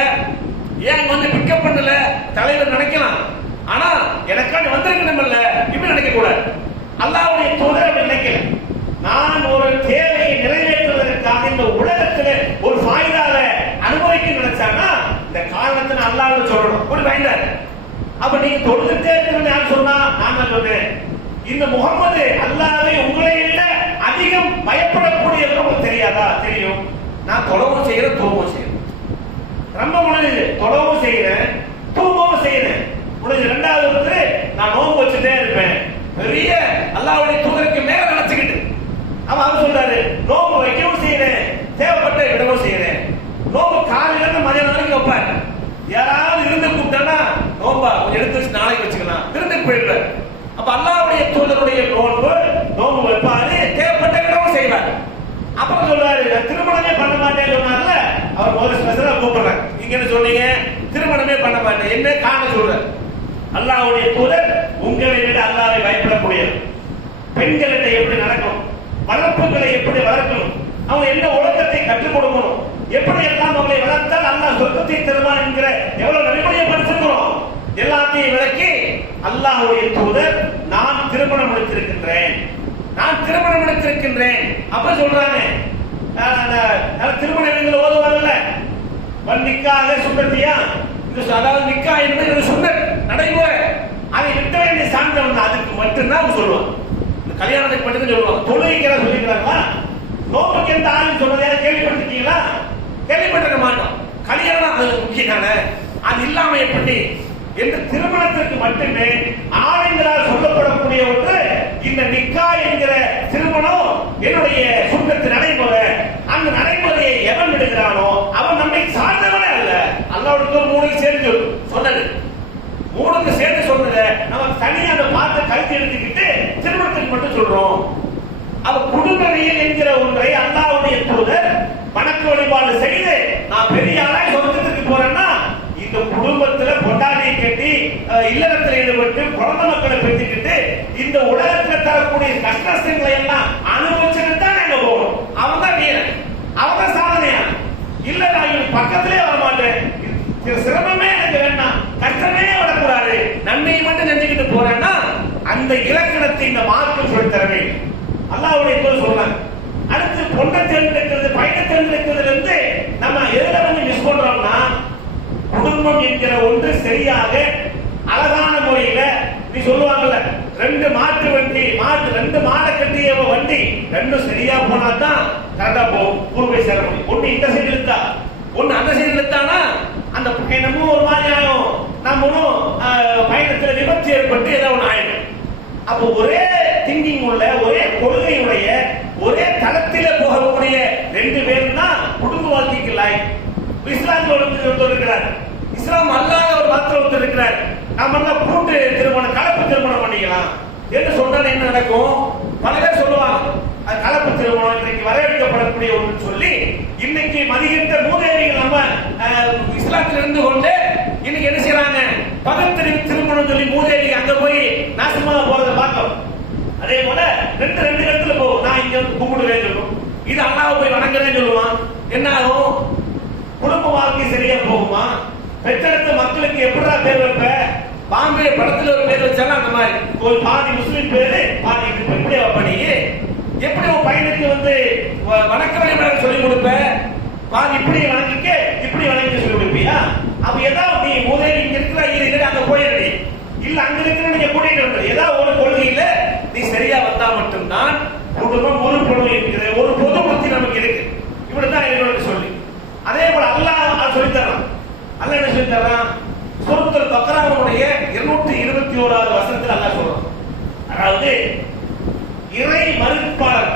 ஏன் பிக்கப் பண்ணல, தலைவர் நினைக்கலாம். ஆனா எனக்காண்டி வந்திருக்கணும்ல இப்படி நினைக்க கூடாது. அல்லாஹ்வுடைய தூதர் அப்படி நினைக்கல. நான் ஒரு தேவையை நிறைவேற்றுவதற்காக இந்த உலகத்தில் ஒரு ஃபாயிதாவை அனுபவிக்க நினைச்சானா இந்த காரணத்தை அல்லாஹ்வை சொல்லணும். ஒரு பயந்தார். அப்ப நீங்க தொழுதுட்டே இருக்கிறது யார் சொன்னா? நான் சொல்றேன். இந்த முகம்மது அல்லாஹ்வை உங்களை விட அதிகம் பயப்படக்கூடியவர் உங்களுக்கு தெரியாதா? தெரியும். நான் தொழவும் செய்யறேன், தூங்கவும் செய்யறேன். ரொம்ப முடிஞ்சது. தொழவும் செய்யறேன், தூங்கவும் செய்யறேன். முடிஞ்சு. ரெண்டாவது நான் நோன்பு வச்சுட்டே இருப்பேன். பெரிய அல்லாஹ்வுடைய தூதருக்கு மேல நினைச்சுக்கிட்டு அவர் சொல்றாரு, நோன்பு வைக்கவும் செய்யறேன், தேவைப்பட்ட விடவும் செய்யறேன். நோன்பு காலையில இருந்து மதியம் வரைக்கும் வைப்பார். யாராவது இருந்து கூப்பிட்டா நோன்பா கொஞ்சம் எடுத்து வச்சு நாளைக்கு வச்சுக்கலாம், திருந்துக்கு போயிடுவார். அப்ப அல்லாஹ்வுடைய தூதருடைய நோன்பு வைப்பாரு, தேவைப்பட்ட விடவும் செய்வார். அப்புறம் சொல்றாரு, நான் திருமணமே பண்ண மாட்டேன்னு சொன்னார்ல, அவர் முதல்ல ஸ்பெஷலா கூப்பிடுறாங்க. நீங்க என்ன சொன்னீங்க? திருமணமே பண்ண மாட்டேன். என்ன காரணம் சொல்றாரு? அல்லாஹ்வுடைய தூதர் உங்களை விட அல்லாஹ்வை பயப்படக்கூடியவர். பெண்களிட்ட எப்படி நடக்கணும், வளர்ப்புகளை எப்படி வளர்க்கணும், அவங்க என்ன ஒழுக்கத்தை கற்றுக் கொடுக்கணும், எப்படி எல்லாம் அவங்களை வளர்த்தால் அல்லாஹ் சொர்க்கத்தை தருவான் என்கிற எவ்வளவு நடைமுறையை படிச்சிருக்கிறோம். எல்லாத்தையும் விளக்கி அல்லாஹ்வுடைய தூதர் நான் திருமணம் முடித்திருக்கின்றேன், நான் திருமணம் முடித்திருக்கின்றேன். அப்ப சொல்றாங்க, திருமணம் ஓதுவாங்கல்ல, நிக்காக சுண்ணத்தியா, அதாவது நிக்கா என்பது சுன்னத் நடைமுறை, அதை விட்ட வேண்டிய சார்ந்தவன் அதுக்கு மட்டும்தான் சொல்லுவாங்க. கல்யாணத்துக்கு மட்டும் சொல்லுவாங்க. தொழுகைக்கு சொல்லிக்கிறாங்களா? நோம்புக்கு எந்த ஆளுன்னு சொல்றதை கேள்விப்பட்டிருக்கீங்களா? கேள்விப்பட்டிருக்க மாட்டோம். கல்யாணம் அது முக்கியம் தானே, அது இல்லாம எப்படி என்று திருமணத்திற்கு மட்டுமே ஆண்களால் சொல்லப்படக்கூடிய ஒன்று இந்த நிக்கா என்கிற திருமணம் என்னுடைய சுண்ணத்து நடைமுறை. அந்த நடைமுறையை எவன் விடுகிறானோ அவன் நம்மை சார்ந்தவனே அல்ல. அல்லாஹ்வுடைய மூணுக்கு சேர்ந்து சொன்னது, மூணுக்கு சேர்ந்து சொன்னதை நம்ம தனியாக அந்த பார்த்து கருத்து எடுத்துக்கிட்டு திருமணத்துக்கு மட்டும் சொல்றோம். அவ குடும்பவியல் என்கிற ஒன்றை அல்லாஹ்வுடைய தூதர் வணக்க வழிபாடு செய்து நான் பெரிய ஆளாய் சொர்க்கத்துக்கு போறேன்னா இந்த குடும்பத்துல பொண்டாட்டியை கட்டி இல்லறத்தில் ஈடுபட்டு குழந்தை மக்களை பெற்றுக்கிட்டு இந்த உலகத்துல தரக்கூடிய கஷ்டங்களை எல்லாம் அனுபவிச்சுட்டு தான் நாங்க போகணும். அவன் தான் வீரன், அவங்க சாதனையா இல்ல, நான் பக்கத்திலே வர மாட்டேன், சிரமமே எனக்கு வேண்டாம், கஷ்டமே வரக்கூடாது, நன்மையை மட்டும் செஞ்சுக்கிட்டு போறேன்னா அந்த இலக்கணத்தை இந்த மார்க்கம் சொல்லி தர வேண்டும். அல்லாஹ்வுடைய தூதர் சொல்றாங்க. அடுத்து பொண்ணை தேர்ந்தெடுக்கிறது, பையனை தேர்ந்தெடுக்கிறதுல இருந்து நம்ம எதுல மிஸ் பண்றோம்னா, குடும்பம் என்கிற ஒன்று சரியாக அழகான முறையில நீ சொல்லுவாங்கல்ல, ரெண்டு மாட்டு வண்டி, ரெண்டு மாடை கட்டிய வண்டி ரெண்டும் சரியா போனா தான் கரெக்டா போகும், ஊர் போய் சேர முடியும். ஒண்ணு இந்த சைடு இருக்கா, ஒண்ணு அந்த சைடுல தானா அந்த பயணமும் ஒரு மாதிரி ஆகும், நம்மளும் பயணத்துல விபத்து ஏற்பட்டு ஏதாவது ஒண்ணு ஆயிடும். அப்போ ஒரே திங்கிங் உள்ள ஒரே கொள்கையுடைய ஒரே தளத்தில போகக்கூடிய ரெண்டு பேரும் தான் குடும்ப வாழ்க்கைக்கு லாய்க்கு. இஸ்லாமில் ஒருத்தர் இருக்கிறார், இஸ்லாம் அல்லாத ஒரு மாத்திரம் ஒருத்தர் இருக்கிறார். நாம எல்லாம் கூட்டு திருமணம் கலப்பு திருமணம் பண்ணிக்கலாம் என்று சொன்னால் என்ன நடக்கும்? பல பேர் சொல்லுவாங்க அது கலப்பு திருமணம் இன்றைக்கு வரவேற்கப்படக்கூடிய ஒன்று சொல்லி இன்னைக்கு மதிகின்ற மூதேவிகள் நம்ம இஸ்லாத்தில் இருந்து கொண்டு இன்னைக்கு என்ன செய்யறாங்க? பகல் திருமணம் சொல்லி மூதேவி அங்க போய் நாசமாக போறதை பார்க்கணும். அதே போல ரெண்டு இடத்துல போகும். நான் இங்க வந்து கும்பிடுவேன் சொல்லுவோம், இது அல்லாஹ்வை போய் வணங்குறேன்னு சொல்லுவான். என்ன ஆகும்? குடும்ப வாழ்க்கை சரியா போகுமா? பெற்றெடுத்த மக்களுக்கு எப்படா பேர் வைப்ப? பாம்பே படத்துல ஒரு பேர் வச்சாலும் அந்த மாதிரி ஒரு பாதி முஸ்லிம் பேரு பாதி எப்படி பண்ணி எப்படி உன் பையனுக்கு வந்து வணக்க வழிபாடு சொல்லிக் கொடுப்ப? பாதி இப்படி வணங்கிக்க இப்படி வணங்கி சொல்லி கொடுப்பியா? அப்ப ஏதாவது நீ முதல் இங்க இருக்கிற அங்க போயிடு, இல்ல அங்க இருக்கிற நீங்க கூட்டிட்டு வந்து ஏதாவது ஒரு கொள்கையில நீ சரியா வந்தா மட்டும்தான் குடும்பம் ஒரு பொருள் இருக்குது, ஒரு பொது புத்தி நமக்கு இருக்கு. இப்படிதான் என்னோட சொல்லி அதே போல அல்லாஹ் சொல்லி தரான். அல்லாஹ் என்ன சொல்லி தரான்? சூரத்துல் பக்ராவுடைய 221வது வசனத்தில் அல்லாஹ் சொல்றான், அதாவது இறை மறுப்பாளர்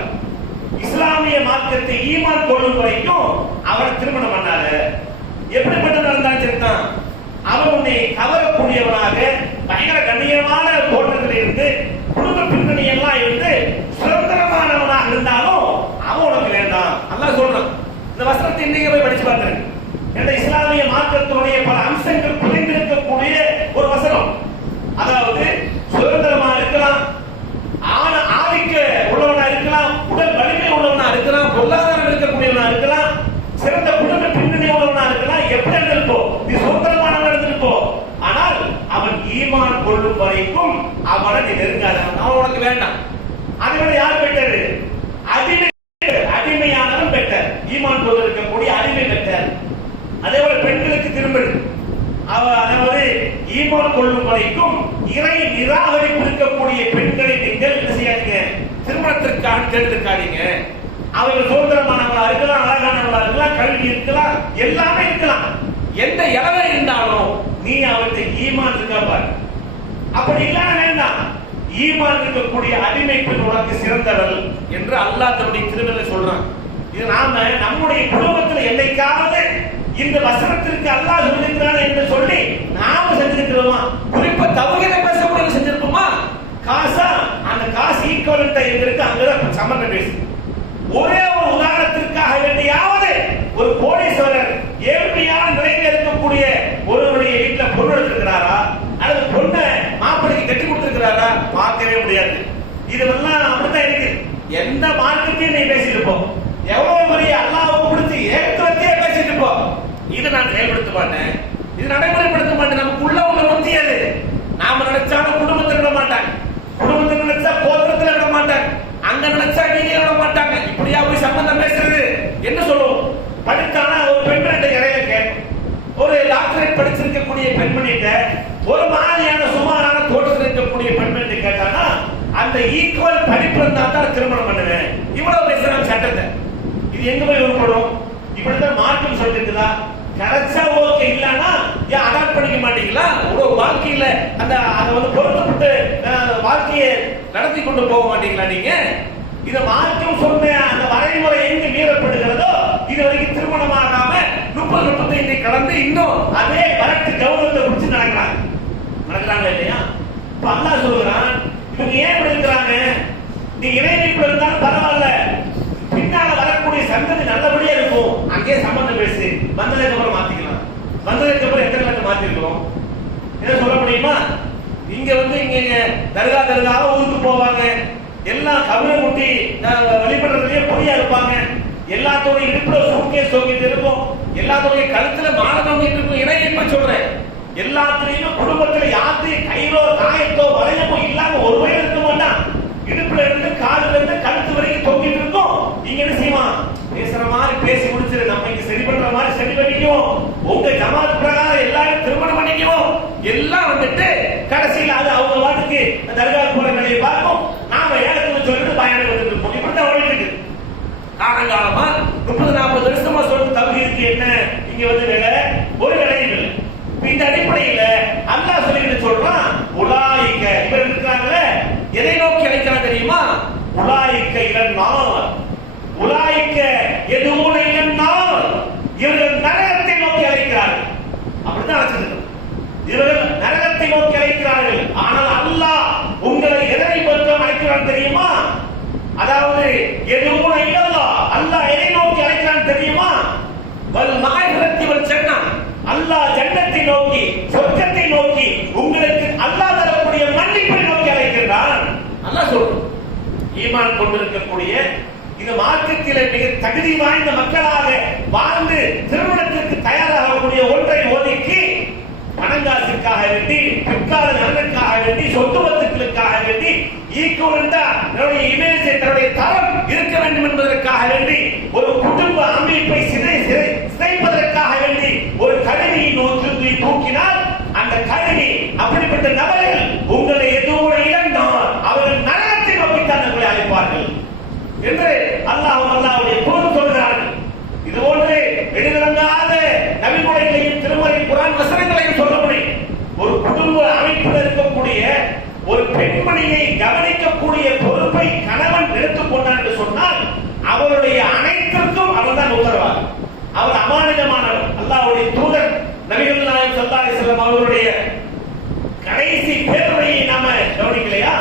இஸ்லாமிய மார்க்கத்தை ஈமான் கொள்ளும் வரைக்கும் அவரை திருமணம் பண்ணாத. எப்படிப்பட்டவன் இருந்தாலும் சரிதான், அவன் உன்னை கவரக்கூடியவனாக பயங்கர கண்ணியமான தோட்டத்தில் இருந்து குடும்ப பின்னணி எல்லாம் இருந்து சுதந்திரமானவனாக இருந்தாலும் அவன் உனக்கு வேண்டாம். அல்லாஹ் சொல்றான். இந்த வசனத்தை இன்னைக்கு போய் படிச்சு பார்க்கிறேன். இந்த இஸ்லாமிய மார்க்கத்தினுடைய பல அம்சங்கள் புரிந்திருக்கக்கூடிய ஒரு வசனம். அதாவது சுதந்திரமா இருக்கலாம், ஆதிக்க உள்ளவனா இருக்கலாம், உடல் வலிமை உள்ளவனா இருக்கலாம், பொருளாதாரம் இருக்கக்கூடியவனா இருக்கலாம், சிறந்த குடும்ப பின்னணி உள்ளவனா இருக்கலாம், எப்படி இருந்திருப்போம் நீ சுதந்திரமானவன் இருந்திருப்போம். ஆனால் அவன் ஈமான் கொள்ளும் வரைக்கும் அவனை நீ நெருங்காத, அவன் உனக்கு வேண்டாம். அதை விட யார் பெற்றது? அடிமையானவன் பெற்றார், ஈமான் கொண்டிருக்கக்கூடிய அடிமை பெற்றார். அதே போல பெண்களுக்கு திரும்பது அதாவது ஈமான் கொள்ளும் வரைக்கும் இறை நிராகரிப்பு இருக்கக்கூடிய பெண்களை நீங்கள் என்ன செய்யாதீங்க, திருமணத்திற்காக தேர்ந்தெடுக்காதீங்க. அவர்கள் சுதந்திரமானவங்களா இருக்கலாம், அழகானவங்களா இருக்கலாம், கல்வி இருக்கலாம், எல்லாமே இருக்கலாம். எந்த இளவை இருந்தாலும் நீ அவர்கிட்ட ஈமான் இருக்கா பாரு. அப்படி இல்லாம வேண்டாம். ஈமான் இருக்கக்கூடிய அடிமை பெண் உனக்கு சிறந்தவள் என்று அல்லாஹ் தன்னுடைய திருமணத்தில் சொல்றான். இது நாம நம்முடைய குடும்பத்தில் என்னைக்காவது இந்த வசனத்திற்கு அல்லாஹ் சொல்லியிருக்கிறான் என்று சொல்லி நாம செஞ்சிருக்கிறோமா? குறிப்பா தவறுகளை பேசக்கூடிய செஞ்சிருப்போமா? காசா அந்த காசு ஈக்குவலண்டா இருக்கு, அங்கதான் சம்பந்தம் பேசு. ஒரே ஒரு உதாரணத்திற்காக வேண்டியாவது ஒரு கோடீஸ்வரர் ஏழ்மையான நிலையில் இருக்கக்கூடிய ஒருவருடைய வீட்டுல பொண்ணு எடுத்திருக்கிறாரா அல்லது பொண்ணை மாப்பிள்ளைக்கு கட்டி கொடுத்திருக்கிறாரா? பார்க்கவே முடியாது. இதெல்லாம் அப்படித்தான் இருக்கு. எந்த மார்க்கத்தையும் நீ பேசியிருப்போம், எவ்வளவு பெரிய அல்லாஹ்வை பிடிச்சி ஏகத்துவத்தையே பேசிட்டு இருப்போம். இதை நான் செயல்படுத்த மாட்டேன், இது நடைமுறைப்படுத்த மாட்டேன். நமக்கு உள்ள உள்ள முத்தி அது. நாம நினைச்சாலும் குடும்பத்தில் விட மாட்டாங்க, குடும்பத்தில் நினைச்சா கோத்திரத்தில் விட மாட்டாங்க, அங்க நினைச்சா நீங்க விட மாட்டாங்க. இப்படியா போய் சம்பந்தம் பேசுறது என்ன சொல்லுவோம்? படித்தானா ஒரு பெண்மணிட்ட இறைய கேட்கும். ஒரு டாக்டரேட் படிச்சிருக்கக்கூடிய பெண்மணிட்ட ஒரு மாதிரியான சுமாரான தோட்டத்தில் இருக்கக்கூடிய பெண்மணிட்ட கேட்டானா அந்த ஈக்குவல் படிப்பு இருந்தா தான் திருமணம் பண்ணுவேன். இவ்வளவு பேசுறாங்க சட்டத்தை. இது எங்க போய் உட்படும்? இப்படித்தான் மார்க்கம் சொல்லிருக்குதா? கிடைச்சா ஓகே, இல்லன்னா ஏன் அடாப்ட் பண்ணிக்க மாட்டீங்களா? ஒரு வாழ்க்கையில அந்த அதை வந்து பொருத்தப்பட்டு வாழ்க்கையை நடத்தி கொண்டு போக மாட்டீங்களா நீங்க? இத மார்க்கம் சொன்ன அந்த வரைமுறை எங்க மீறப்படுகிறதோ இது வரைக்கும் திருமணம் ஆகாம 30-35 கடந்து இன்னும் அதே வரட்டு கௌரவத்தை குடிச்சு நடக்கிறாங்க இல்லையா? இப்ப அல்லாஹ் சொல்றான், இவங்க ஏன் இப்படி இருக்கிறாங்க? நீ இறைநிலைப்பு இருந்தாலும் பரவாயில்ல, பின்னால வரக்கூடிய சந்ததி நல்லபடியா இருக்கும், அங்கேயே சம்பந்தம் பேசு, வந்ததுக்கு அப்புறம் மாத்திக்கலாம். வந்ததுக்கு அப்புறம் எத்தனை பேர் மாத்திருக்கிறோம் என்ன சொல்ல முடியுமா? இங்க வந்து இங்க தர்கா ஊருக்கு போவாங்க, எல்லாம் கவிரை முட்டி வழிபடுறதுலயே பொடியா இருப்பாங்க, எல்லாத்தோட இடுப்புல சூட்கேஸ் தூக்கிட்டு இருக்கும், எல்லாத்தோட கழுத்துல மாலை தூக்கிட்டு இருக்கும். இணையப்ப சொல்றேன், எல்லாத்திலையும் குடும்பத்துல யாத்தையும் கையிலோ காயத்தோ வளையமோ இல்லாம ஒரு வயது இருக்க மாட்டான். இடுப்புல இருந்து காலில இருந்து கழுத்து வரைக்கும் தொங்கிட்டு இருக்கும். நீங்க என்ன செய்வான்? பேசுற மாதிரி பேசி முடிச்சிரு, நம்ம இங்க சரி பண்ற மாதிரி சரி பண்ணிக்குவோம், உங்க ஜமாத் பிரகாரம் எல்லாரும் திருமணம் பண்ணிக்குவோம். எல்லாம் வந்துட்டு கடைசியில் அது அவங்க வாட்டுக்கு தர்கா போற நிலையை பார்க்கும். நாம ஏகத்துவம் சொல்லிட்டு பயணம் வந்துட்டு இருப்போம். இப்படித்தான் ஓடிட்டு இருக்கு. காலங்காலமா 30-40 வருஷமா சொல்ற தகுதி இருக்கு. என்ன இங்க வந்து வேற ஒரு வேலையும் இல்லை. இந்த அடிப்படையில அல்லாஹ் சொல்லிட்டு சொல்றான், உலாயிக்க இவர் இருக்கிறாங்களே எதை நோக்கி அழைக்கிறான் தெரியுமா? உலாயிக்க இலன்னார், உலாயிக்க எதுவும் இலன்னார், இவர்கள் நரகத்தை நோக்கி அழைக்கிறார்கள். அப்படித்தான் அழைச்சிருக்கோம், இவர்கள் நரகத்தை நோக்கி அழைக்கிறார்கள். ஆனால் அல்லாஹ் உங்களை எதனை பற்றி அழைக்கிறான் தெரியுமா? அதாவது எதுவும் இல்லல்லா, அல்லாஹ் எதை நோக்கி அழைக்கிறான் தெரியுமா? வல் மகரத்தி வல் ஜன்னத், அல்லாஹ் ஜன்னத்தை நோக்கி, சொர்க்கத்தை நோக்கி, உங்களுக்கு அல்லாஹ் தரக்கூடிய மன்னிப்பை நோக்கி அழைக்கிறான். அல்லாஹ் சொல்றான், ஈமான் கொண்டிருக்கக்கூடிய இந்த மார்க்கத்திலே மிக தகுதி வாய்ந்த மக்களாக வாழ்ந்து திருமணத்திற்கு தயாராகக்கூடிய ஒன்றை ஒதுக்கி பணங்காசுக்காக வேண்டி, பிற்கால நலனுக்காக வேண்டி, சொத்து பத்துக்களுக்காக வேண்டி, ஈக்குவலண்டா தன்னுடைய இமேஜ், தன்னுடைய தரம் இருக்க வேண்டும் என்பதற்காக வேண்டி, ஒரு குடும்ப அமைப்பை சிதைப்பதற்காக வேண்டி ஒரு கருவியை நோக்கி தூக்கினால் அந்த கருவி அப்படிப்பட்ட நபர்கள் உங்களை எதுவும் இழந்தால் அவர்கள் நரகத்தை நோக்கித்தான் உங்களை அழைப்பார்கள் என்று அல்லாஹ்வுடைய தூதர் சொல்கிறார்கள். இது போன்று வெளிவிளங்காத நபிமொழிகளையும் திருமறை குர்ஆன் வசனங்களையும் சொல்ல முடியும். ஒரு குடும்ப அமைப்பில் இருக்கக்கூடிய ஒரு பெண்மணியை கவனிக்கக்கூடிய பொறுப்பை கணவன் எடுத்துக் கொண்டார் என்று சொன்னால் அவருடைய அனைத்திற்கும் அவர்தான் உத்தரவாதம். அவர் அமானிதமானவர். அல்லாஹ்வுடைய தூதர் நபிகள் நாயகம் ஸல்லல்லாஹு அலைஹி வஸல்லம் அவர்களுடைய கடைசி பேருரையை நாம கவனிக்கலையா?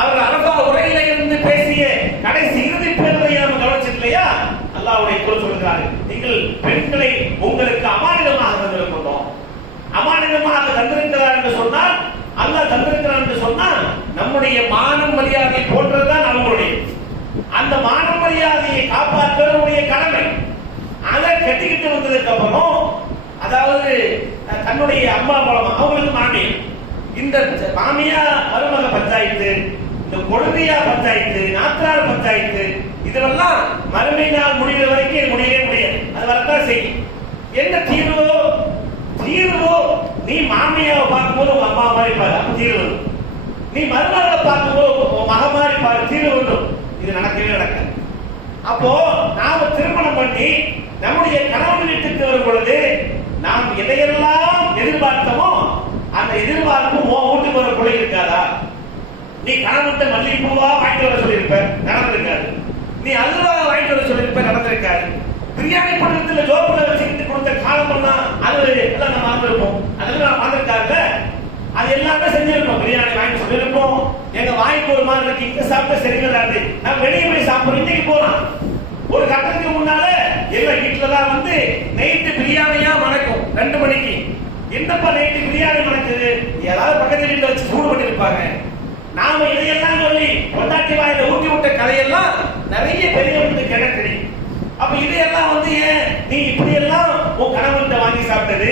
அவர் அரபா உரையில இருந்து பேசிய கடைசி இறுதி பேருரையை நாம கவனிச்சில்லையா? அல்லாஹ்வுடைய தூதர் சொல்கிறார், நீங்கள் பெண்களை உங்களுக்கு அமானிதமாக தந்திருக்கிறோம். அமானிதமாக தந்திருக்கிறார் என்று சொன்னால், அல்லாஹ் தந்திருக்கிறார் என்று சொன்னால் நம்முடைய மானம் மரியாதை போன்றதுதான் நம்மளுடைய. அந்த மானம் மரியாதையை காப்பாற்றுவதுடைய கடமை. அதை கட்டிக்கிட்டு வந்ததுக்கு அப்புறம், அதாவது தன்னுடைய அம்மா மூலமா அவங்களுக்கு மாமியம், இந்த மாமியா மருமக பஞ்சாயத்து, இந்த கொழுந்தியா பஞ்சாயத்து, நாத்தார் பஞ்சாயத்து, இதெல்லாம் மறுமை நாள் முடிகிற வரைக்கும் முடியவே முடியாது. அது வரத்தான் செய்யும். என்ன தீர்வோ தீர்வோ, நீ மாமியாவை பார்க்கும்போது உங்க அம்மா மாதிரி பாரு, அப்ப தீர்வு. நீ மருமகளை பார்க்கும்போது மக மாதிரி பாரு, தீர்வு வரும். இது நடக்கவே நடக்காது. அப்போ நாம திருமணம் பண்ணி நம்முடைய கணவன் வீட்டுக்கு வரும் பொழுது நாம் எதையெல்லாம் எதிர்பார்த்தோமோ அந்த எதிர்பார்ப்பு உன் வீட்டுக்கு வர கொலை இருக்காதா? நீ கணவன்கிட்ட மல்லிகைப்பூவா வாங்கிட்டு வர சொல்லியிருப்ப, நடந்திருக்காது. நீ அல்வா வாங்கிட்டு வர சொல்லியிருப்ப, நடந்திருக்காது. பிரியாணி பண்றதுல ஜோப்புல வச்சுக்கிட்டு கொடுத்த காலம் பண்ணா அது எல்லாம் நம்ம மறந்துருப்போம். அதெல்லாம் மறந்துருக்காங்க. அது எல்லாமே செஞ்சிருப்போம். பிரியாணி வாங்கி சொல்லியிருப்போம், எங்க வாய்க்கு ஒரு மாதிரி இருக்கு, இங்க சாப்பிட்டா சரியில்லாது, நான் வெளியே போய் சாப்பிடுறோம். இன்னைக்கு போலாம். ஒரு கட்டத்துக்கு முன்னால எங்க வீட்டுலதான் வந்து நைட்டு பிரியாணியா மணக்கும் 2 மணிக்கு. என்னப்பா நைட்டு பிரியாணி மணக்குது? ஏதாவது பக்கத்து வீட்டுல வச்சு சூடு பண்ணிருப்பாங்க. நாம இதையெல்லாம் சொல்லி பொண்டாட்டி வாயில ஊட்டி விட்ட கதையெல்லாம் நிறைய பெரியவங்களுக்கு கிடக்குது. அப்ப இதையெல்லாம் வந்து ஏன் நீ இப்படி எல்லாம் உன் கணவன்கிட்ட வாங்கி சாப்பிட்டது,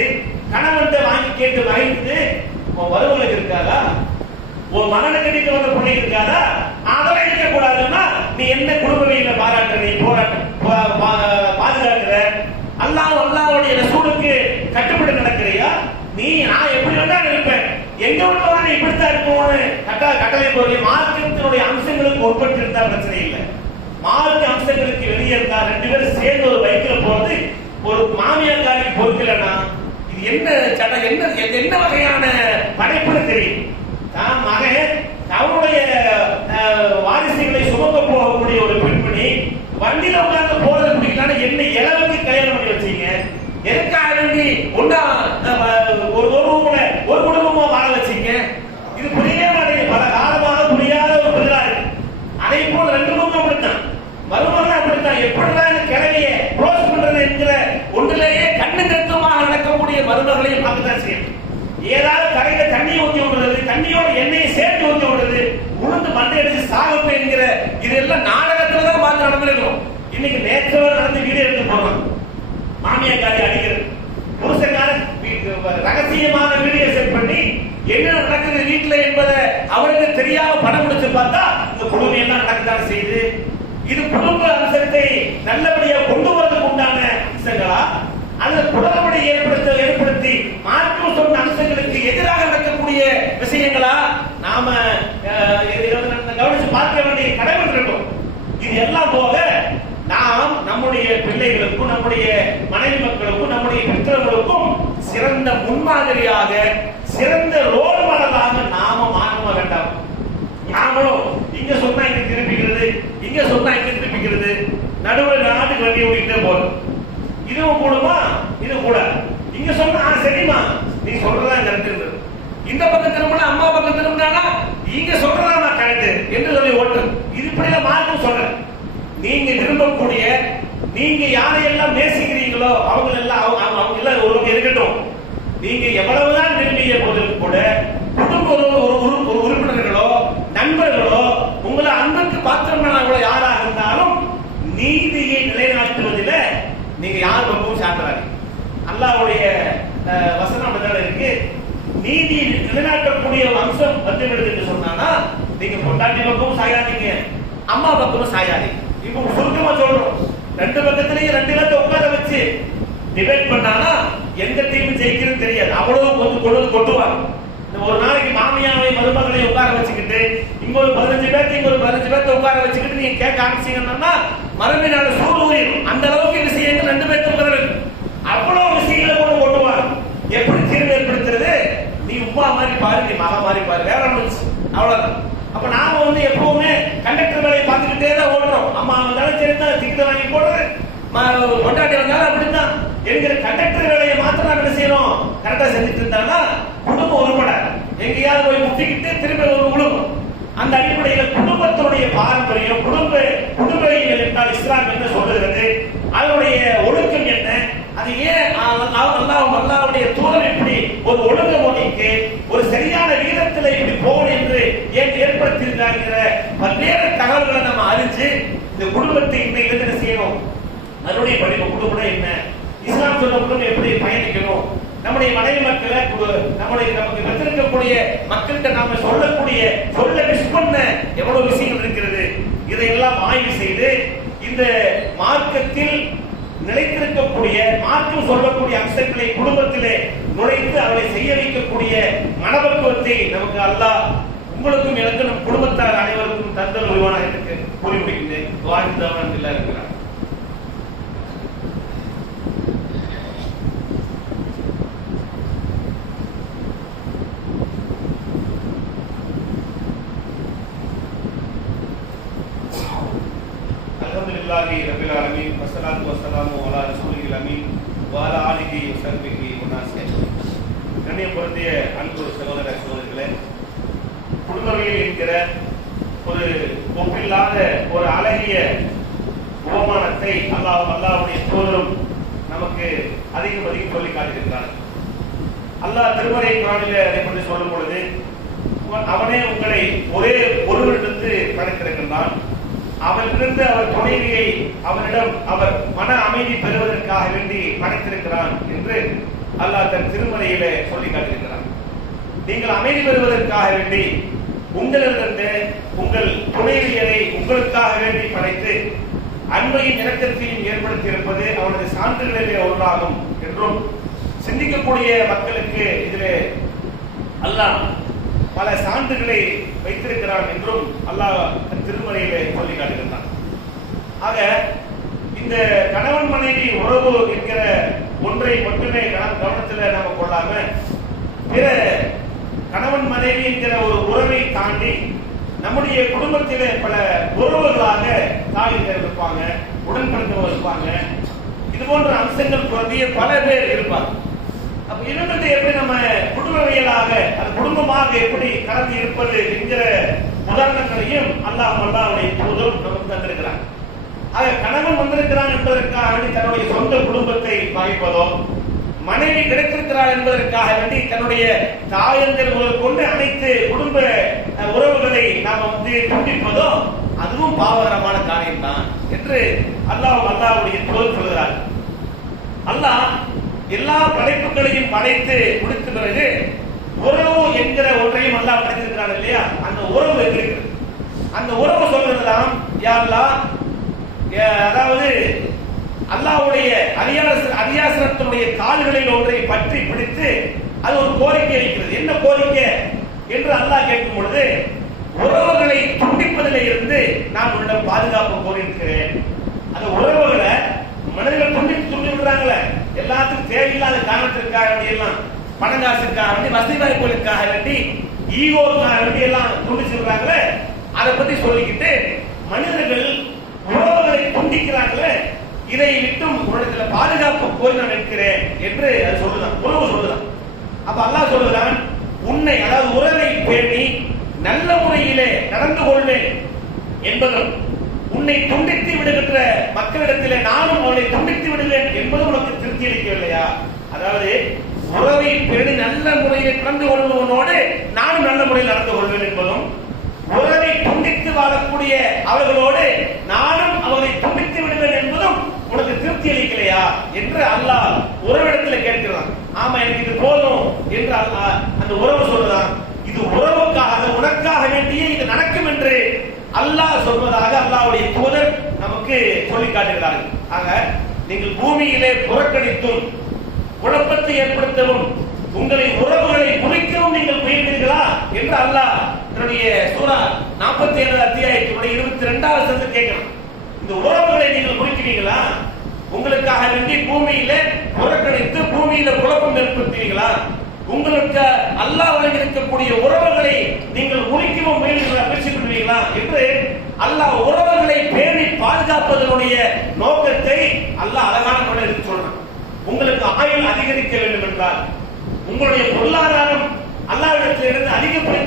கணவன்கிட்ட வாங்கி கேட்டு வாங்கிட்டு உன் வருவங்களுக்கு இருக்காதா? உன் மகனை கட்டிட்டு வந்த பிள்ளைக்கு இருக்காதா? அதெல்லாம் இருக்க கூடாதுன்னா நீ என்ன குடும்பவியல பாராட்டுற, நீ பாதுகாக்கிற, அல்லாஹ்வுடைய ரசூலுக்கு கட்டுப்பட்டு நடக்கிறியா? நீ நான் எப்படி வேணா இருப்பேன், எங்க உள்ளவங்க இப்படித்தான் இருக்கும்னு கட்டளை போய் மார்க்கத்தினுடைய அம்சங்களுக்கு உட்பட்டு இருந்தா பிரச்சனை இல்லை. மார்க்க அம்சங்களுக்கு வெளியே இருந்தா 2 பேரும் சேர்ந்து ஒரு பைக்கில் போறது ஒரு மாமியாக்காரிக்கு பொறுக்கலன்னா இது என்ன சட்டம், என்ன வகையான படைப்புன்னு தெரியும். தான் மகன் அவருடைய வாரிசுகளை சுமக்க போகக்கூடிய ஒரு பெண்மணி வண்டியில உட்கார்ந்து போறது பிடிக்கலான்னு என்ன இளவுக்கு கல்யாணம் பண்ணி வச்சீங்க? எதுக்காக வேண்டி ஒன்னா ஒரு ரூம்ல ஒரு குடும்பமா வாழ வச்சீங்க? இது புரியவே மாட்டேங்குது. பல காலமாக புரியாத ஒரு புரிதலா இருக்கு. அதே போல 2 குடும்பம் அப்படித்தான், மருமகன் அப்படித்தான். எப்படிதான் இந்த கிழவியை க்ளோஸ் பண்றது என்கிற ஒன்றிலேயே கண்ணு கருத்துமாக நடக்கக்கூடிய மருமகளையும் பார்த்துதான் செய்யணும். ஏதாவது கரையில தண்ணி ஊற்றி விடுறது, தண்ணியோட எண்ணெயை சேர்த்து ஊற்றி விடுறது, உளுந்து மண்டை அடிச்சு சாகப்பு என்கிற இதெல்லாம் நாடகத்துலதான் பார்த்து நடந்திருக்கிறோம். இன்னைக்கு நேற்றோட நடந்து வீடியோ எடுத்து போறோம். மாமியாக்காரி அடிக்கிறது, புருஷக்காரன் ரகசியமான வீடியோ செட் பண்ணி என்ன நடக்குது வீட்டுல என்பதை அவருக்கு தெரியாம படம் முடிச்சு பார்த்தா இந்த குடும்பம் எல்லாம் நடக்கத்தான் செய்யுது. இது குடும்ப அம்சத்தை நல்லபடியா கொண்டு வரதுக்கு உண்டான அம்சங்களா அல்லது குடும்பத்தை ஏற்படுத்தி மாற்றம் சொன்ன அம்சங்களுக்கு எதிராக நடக்கக்கூடிய விஷயங்களா நாம கவனிச்சு பார்க்க வேண்டிய கடமை இருக்கும். இது எல்லாம் போக நாம் நம்முடைய நம்முடைய பிள்ளைகளுக்கும் நம்முடைய மனைவி மக்களுக்கும் நம்முடைய பெற்றோர்களுக்கும் சிறந்த முன்மாதிரியாக சிறந்த ரோல் மாடலாக நாம மாற்ற வேண்டாம். நாமளும் இங்க சொன்னா இங்க திருப்பிக்கிறது, இங்க சொன்னா இங்க திருப்பிக்கிறது, நடுவில் நாட்டுக்கு வண்டி ஓடிக்கிட்டே போறோம். இதுவும் கூடுமா? இது கூட. இங்க சொன்னா சரிமா நீ சொல்றதா கரெக்ட், இந்த பக்கம் திரும்பினா அம்மா பக்கம் திரும்பினா இங்க சொல்றதா நான் கரெக்ட் என்று சொல்லி ஓட்டு. இது இப்படிதான் மார்க்கம் சொல்றேன். நீங்க விரும்பக்கூடிய, நீங்க யாரையெல்லாம் நேசிக்கிறீங்களோ அவங்க எல்லாம் அவங்க எல்லாம் ஒரு இருக்கட்டும். நீங்க எவ்வளவுதான் விரும்பிய போதிலும் கூட குடும்ப ஒரு உறுப்பினர்களோ நண்பர்களோ உங்களை அன்புக்கு பாத்திரமானவங்களோ யாராக இருந்தாலும் நீதியை நிலைநாட்டுவதில் நீங்க யார் பக்கமும் சாட்டுறாங்க. அல்லாஹ்வுடைய வசனம் அப்படிதான் இருக்கு. நீதி நிலைநாட்டக்கூடிய அம்சம் வந்துவிடுது என்று சொன்னா நீங்க பொண்டாட்டி பக்கமும் சாயாதீங்க, அம்மா பக்கமும் சாயாதீங்க. இப்ப சுருக்கமா சொல்றோம், ரெண்டு பக்கத்திலேயே ரெண்டு பேர்த்த உட்கார வச்சு டிபேட் பண்ணானா எந்த டீம் ஜெயிக்கிறது தெரியாது. அவ்வளவு கொஞ்சம் கொண்டு கொட்டுவாங்க. ஒரு நாளைக்கு மாமியாவை மருமகளை உட்கார வச்சுக்கிட்டு இங்க ஒரு 15 பேர்த்து இங்க ஒரு 15 பேர்த்த உட்கார வச்சுக்கிட்டு நீங்க கேட்க ஆரம்பிச்சீங்கன்னா மறுமையினால சூடு ஊறிடும். அந்த அளவுக்கு விஷயங்கள் ரெண்டு பேர்த்து உட்கார இருக்கு. அவ்வளவு விஷயங்களை கூட கொண்டுவாங்க. எப்படி தீர்வு ஏற்படுத்துறது? நீ உப்பா மாதிரி பாரு, நீ மகா மாதிரி பாரு, வேற அவ்வளவுதான். அப்ப நாம எப்பவுமே கண்டக்டர் வேலையை பார்த்துக்கிட்டே தான் ஓடுறோம். அம்மா வந்தாலும் சரி தான் டிக்கெட் வாங்கி போடுறது, கொண்டாட்டி வந்தாலும் அப்படித்தான் என்கிற கண்டக்டர் வேலையை மாத்திரம் என்ன செய்யணும், கரெக்டா செஞ்சுட்டு இருந்தாங்கன்னா குடும்பம் உருப்பட எங்கேயாவது போய் முட்டிக்கிட்டு திரும்ப ஒரு உழுவும். அந்த அடிப்படையில் குடும்பத்தினுடைய பாரம்பரியம், குடும்பவியல் என்றால் இஸ்லாம் என்ன சொல்லுகிறது, அதனுடைய ஒழுக்கம் என்ன, அது ஏன் அல்லாஹ்வுடைய தூதர் இப்படி ஒரு ஒழுங்குமுறைக்கு ஒரு சரியான வீதத்தில் இப்படி போகணும் என்று ஏன் ஏற்படுத்தியிருக்காங்கிற பல்வேறு தகவல்களை நம்ம அறிஞ்சு இந்த குடும்பத்தை இன்னைக்கு என்ன செய்யணும், அதனுடைய படிப்பு குடும்பம் என்ன, இஸ்லாம் சொன்ன குடும்பம் எப்படி பயணிக்கணும், நம்முடைய மனைவி மக்களை நமக்கு வச்சிருக்கக்கூடிய மக்கள்கிட்ட நாம சொல்லக்கூடிய சொல்ல மிஸ் பண்ண எவ்வளவு விஷயங்கள் இருக்கிறது, இதையெல்லாம் ஆய்வு செய்து இந்த மார்க்கத்தில் நிலைத்திருக்கக்கூடிய மார்க்கம் சொல்லக்கூடிய அம்சங்களை குடும்பத்திலே நுழைத்து அவரை செய்ய வைக்கக்கூடிய மனப்பக்குவத்தை நமக்கு அல்லாஹ் உங்களுக்கும் எனக்கும் நம் குடும்பத்தார் அனைவருக்கும் தந்தல் உருவான எனக்கு கூறி முடிக்கின்றேன். வாழ்ந்தவன் இல்லை இருக்கிறார். அல்ஹம்துலில்லாஹி ரப்பில் ஆலமீன் வஸ்ஸலாத்து வஸ்ஸலாமு அலா ரசூலில் அமீன் வ அலா ஆலிஹி வஸஹ்பிஹி வனாஸி. கண்ணியம் பொருந்திய அன்பு சகோதர சகோதரிகளே, குடும்பவியல் என்கிற ஒரு ஒப்பில்லாத ஒரு அழகிய உபமானத்தை அல்லாஹ்வுடைய தூதரும் நமக்கு அதிகம் சொல்லி காட்டியிருக்கிறார். அல்லாஹ் திருமறை குர்ஆனிலே அதை பற்றி சொல்லும் பொழுது, அவனே உங்களை ஒரே ஒருவரிடத்து படைத்திருக்கின்றான், அவரிலிருந்து அவர் துணைவியை அவனிடம் அவர் மன அமைதி பெறுவதற்காக வேண்டி படைத்திருக்கிறான் என்று அல்லாஹ் தன் திருமறையிலே சொல்லி காட்டியிருக்கிறார். நீங்கள் அமைதி பெறுவதற்காக வேண்டி உங்களிலிருந்து உங்கள் துணைவியரை உங்களுக்காக வேண்டி படைத்து அன்பையும் இரக்கத்தையும் ஏற்படுத்தி இருப்பது அவனது சான்றுகளிலே ஒன்றாகும் என்றும், சிந்திக்கக்கூடிய மக்களுக்கு இதிலே அல்லாஹ் பல சான்றுகளை வைத்திருக்கிறான் என்றும் அல்லாஹ் திருமறையிலே சொல்லி காட்டுகின்றான். ஆக இந்த கணவன் மனைவி உறவு என்கிற ஒன்றை மட்டுமே கவனத்தில் நாம கொள்ளாம பிற கணவன் மனைவி என்கிற ஒரு உறவை தாண்டி நம்முடைய குடும்பத்திலே பல உறவுகளாக தாய்கள் இருப்பாங்க, உடன்பிறந்தவர்கள் இருப்பாங்க, இது போன்ற அம்சங்கள் பொருந்திய பல பேர் இருப்பாங்க. அப்ப இவங்களை எப்படி நம்ம குடும்பவியலாக அது குடும்பமாக எப்படி கலந்து இருப்பது என்கிற உதாரணங்களையும் அல்லாஹ்வுடைய தூதர் நமக்கு தந்திருக்கிறார். ஆக கணவன் வந்திருக்கிறான் என்பதற்காக வேண்டி தன்னுடைய சொந்த குடும்பத்தை பகைப்பதோ, மனைவி கிடைத்திருக்கிறார் என்பதற்காக வேண்டி தன்னுடைய தாயங்கள் முதல் கொண்டு அனைத்து குடும்ப உறவுகளை நாம் துண்டிப்பதோ அதுவும் பாவகரமான காரியம் தான் என்று அல்லாஹ்வுடைய தூதர் சொல்கிறார். அல்லாஹ் எல்லா படைப்புகளையும் படைத்து முடித்த பிறகு உறவு என்கிற ஒன்றையும் அல்லாஹ் படைத்திருக்கிறான் இல்லையா, அந்த உறவு இருக்கிறது. அந்த உறவு சொல்றதுதான் யா அல்லாஹ், அதாவது அல்லாஹ்வுடைய அரியாசனத்தினுடைய கால்களில் ஒன்றை பற்றி பிடித்து அது ஒரு கோரிக்கை இருக்கிறது. என்ன கோரிக்கை என்று அல்லாஹ் கேட்கும் பொழுது, உறவுகளை துண்டிப்பதில் இருந்து நான் உன்னிடம் பாதுகாப்பு கோரியிருக்கிறேன். அந்த உறவுகளை மனிதர்கள் துண்டி விடுறாங்களே, எல்லாத்துக்கும் தேவையில்லாத காரணத்திற்காக வேண்டி எல்லாம், பணங்காசுக்காக வேண்டி, வசதி வாய்ப்புகளுக்காக வேண்டி, ஈகோக்காக வேண்டி எல்லாம் துண்டிச்சிருக்காங்களே, அதை பத்தி சொல்லிக்கிட்டு மனிதர்கள் உறவுகளை துண்டிக்கிறாங்களே, இதை விட்டும் உலகத்துல பாதுகாப்பு கோரி நான் நிற்கிறேன் என்று அது சொல்லுதான், உறவு சொல்லுதான். அப்ப அல்லாஹ் சொல்லுதான், உன்னை அதாவது உறவை பேணி நல்ல முறையிலே நடந்து கொள்வேன் என்பதும், உன்னை துண்டித்து விடுகின்ற மக்களிடத்திலே நானும் அவனை துண்டித்து விடுவேன் என்பதும் உனக்கு திருப்தி அளிக்கவில்லையா? அதாவது உறவை பேணி நல்ல முறையில் நடந்து கொள்வனோடு நானும் நல்ல முறையில் நடந்து கொள்வேன் என்பதும், உறவை துண்டித்து வாழக்கூடிய அவர்களோடு நானும் அவனை துண்டித்து விடுவேன் என்பதும் உனக்கு திருப்தி அளிக்கலையா என்று அல்லாஹ் உறவிடத்தில் கேட்கிறான். ஆமா, எனக்கு இது போதும் என்று அல்லாஹ் அந்த உறவு சொல்லுதான். இது உறவுக்காக, உனக்காக வேண்டியே இது நடக்கும் என்று அல்லாஹ் சொல்வதாக அல்லாஹ்வுடைய தூதர் நமக்கு சொல்லி காட்டுகிறார்கள். ஆக நீங்கள் பூமியிலே புறக்கணித்தும் குழப்பத்தை ஏற்படுத்தவும் உங்களை உறவுகளை முறிக்கவும் நீங்கள் முயன்றீர்களா என்று அல்லாஹ் தன்னுடைய சூரா 47 அத்தியாயத்தினுடைய 22வது வசனத்தில் கேட்கிறான். இந்த உறவுகளை நீங்கள் முறிக்கிறீர்களா? உங்களுக்காக வேண்டி பூமியில புறக்கணித்து பூமியில குழப்பம் ஏற்படுத்துவீங்களா? உங்களுக்கு அல்லாஹ் வழங்கியிருக்கக்கூடிய உறவுகளை நீங்கள் முறிக்கவும் முயற்சி பண்ணுவீங்களா என்று அல்லாஹ் உறவுகளை பேணி பாதுகாப்பதனுடைய நோக்கத்தை அல்லாஹ் அழகான முறையில் சொல்றான். உங்களுக்கு ஆயுள் அதிகரிக்க வேண்டும் என்றால், உங்களுடைய பொருளாதாரம் அல்லாஹ்விடத்திலிருந்து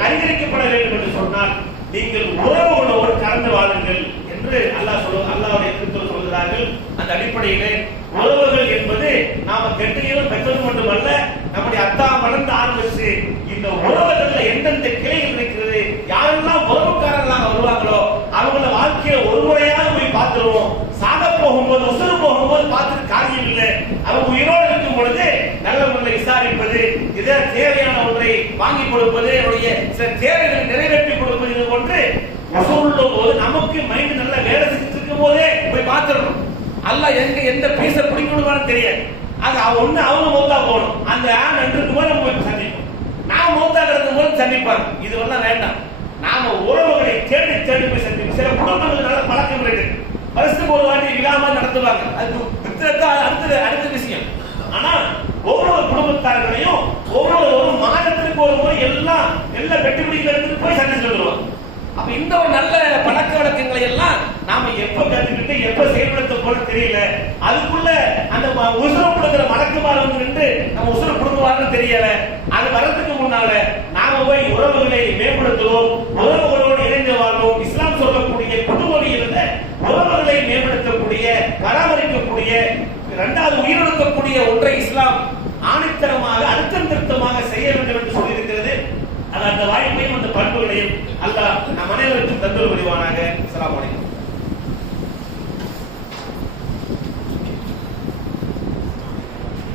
அதிகரிக்கப்பட வேண்டும் என்று சொன்னால், நீங்கள் உறவுகளோடு கலந்து வாழுங்கள் என்று அல்லாஹ்வுடைய திருத்தூதர் சொல்கிறார்கள். அந்த அடிப்படையிலே உறவுகள் என்பது நாம கெட்டியிலும் பெற்றது மட்டுமல்ல, நம்முடைய அத்தா மலர்ந்து ஆரம்பிச்சு இந்த உறவுகள்ல எந்தெந்த கிளைகள் இருக்கிறது, யாரெல்லாம் உறவுக்காரர்களாக வருவாங்களோ அவங்கள வாழ்க்கையில ஒரு முறையாக போய் பார்த்துருவோம். சாக போகும்போது, உசுறு போகும்போது பார்த்துட்டு காரியம் இல்லை. அவங்க உயிரோடு இருக்கும் பொழுது நல்ல முறையில் விசாரிப்பது, இதே தேவையான ஒன்றை வாங்கி கொடுப்பது, அவருடைய சில தேவைகளை நிறைவேற்றி கொடுப்பது, இது போன்று வசூலுள்ள போது நமக்கு மைண்ட் நல்லா வேலை செஞ்சுட்டு இருக்கும் போதே போய் பார்த்துடணும். அல்லாஹ் எந்த பீச பிடிக்கணும்னு தெரியாது. அது ஒண்ணு அவங்க மௌத்தா போகணும், அந்த நன்று இருக்கும் போது நம்ம போய் சந்திப்போம். நான் மௌத்தா கிடக்கும் போது சந்திப்பாங்க. இதுவெல்லாம் வேண்டாம். நாம உறவுகளை தேடி தேடி போய் சந்திப்போம். சில குடும்பங்கள் நல்ல பழக்கம் இருக்கு, வருஷத்துக்கு ஒரு வாட்டி விழாமா நடத்துவாங்க. அது அடுத்த விஷயம். ஆனா ஒவ்வொரு குடும்பத்தார்களையும் ஒவ்வொரு மாதத்திற்கு ஒரு முறை எல்லாம் வெட்டி பிடிக்கிறதுக்கு போய் சந்திச்சு வந்துருவாங்க. அப்ப இந்த ஒரு நல்ல பழக்க வழக்கங்களை எல்லாம் நாம எப்ப கத்துக்கிட்டு எப்ப செயல்படுத்த போல தெரியல. அதுக்குள்ள அந்த உசுரப்படுகிற மடக்குமாறு நின்று நம்ம உசுர புடுங்குவாருன்னு தெரியல. அது வரதுக்கு முன்னால நாம போய் உறவுகளை மேம்படுத்துவோம், உறவுகளோடு இணைந்து வாழ்வோம். இஸ்லாம் சொல்லக்கூடிய குடும்பத்தில் இருந்த உறவுகளை மேம்படுத்தக்கூடிய, பராமரிக்கக்கூடிய, இரண்டாவது உயிரிழக்கக்கூடிய ஒன்றை இஸ்லாம் ஆணித்தரமாக அழுத்தம் திருத்தமாக செய்ய வேண்டும் என்று சொல்லியிருக்கிறது. அது அந்த வாய்ப்பையும் அந்த பண்புகளையும் அல்லாஹ் நம் அனைவருக்கும் தந்தல் புரிவானாக. அஸ்ஸலாமு அலைக்கும்.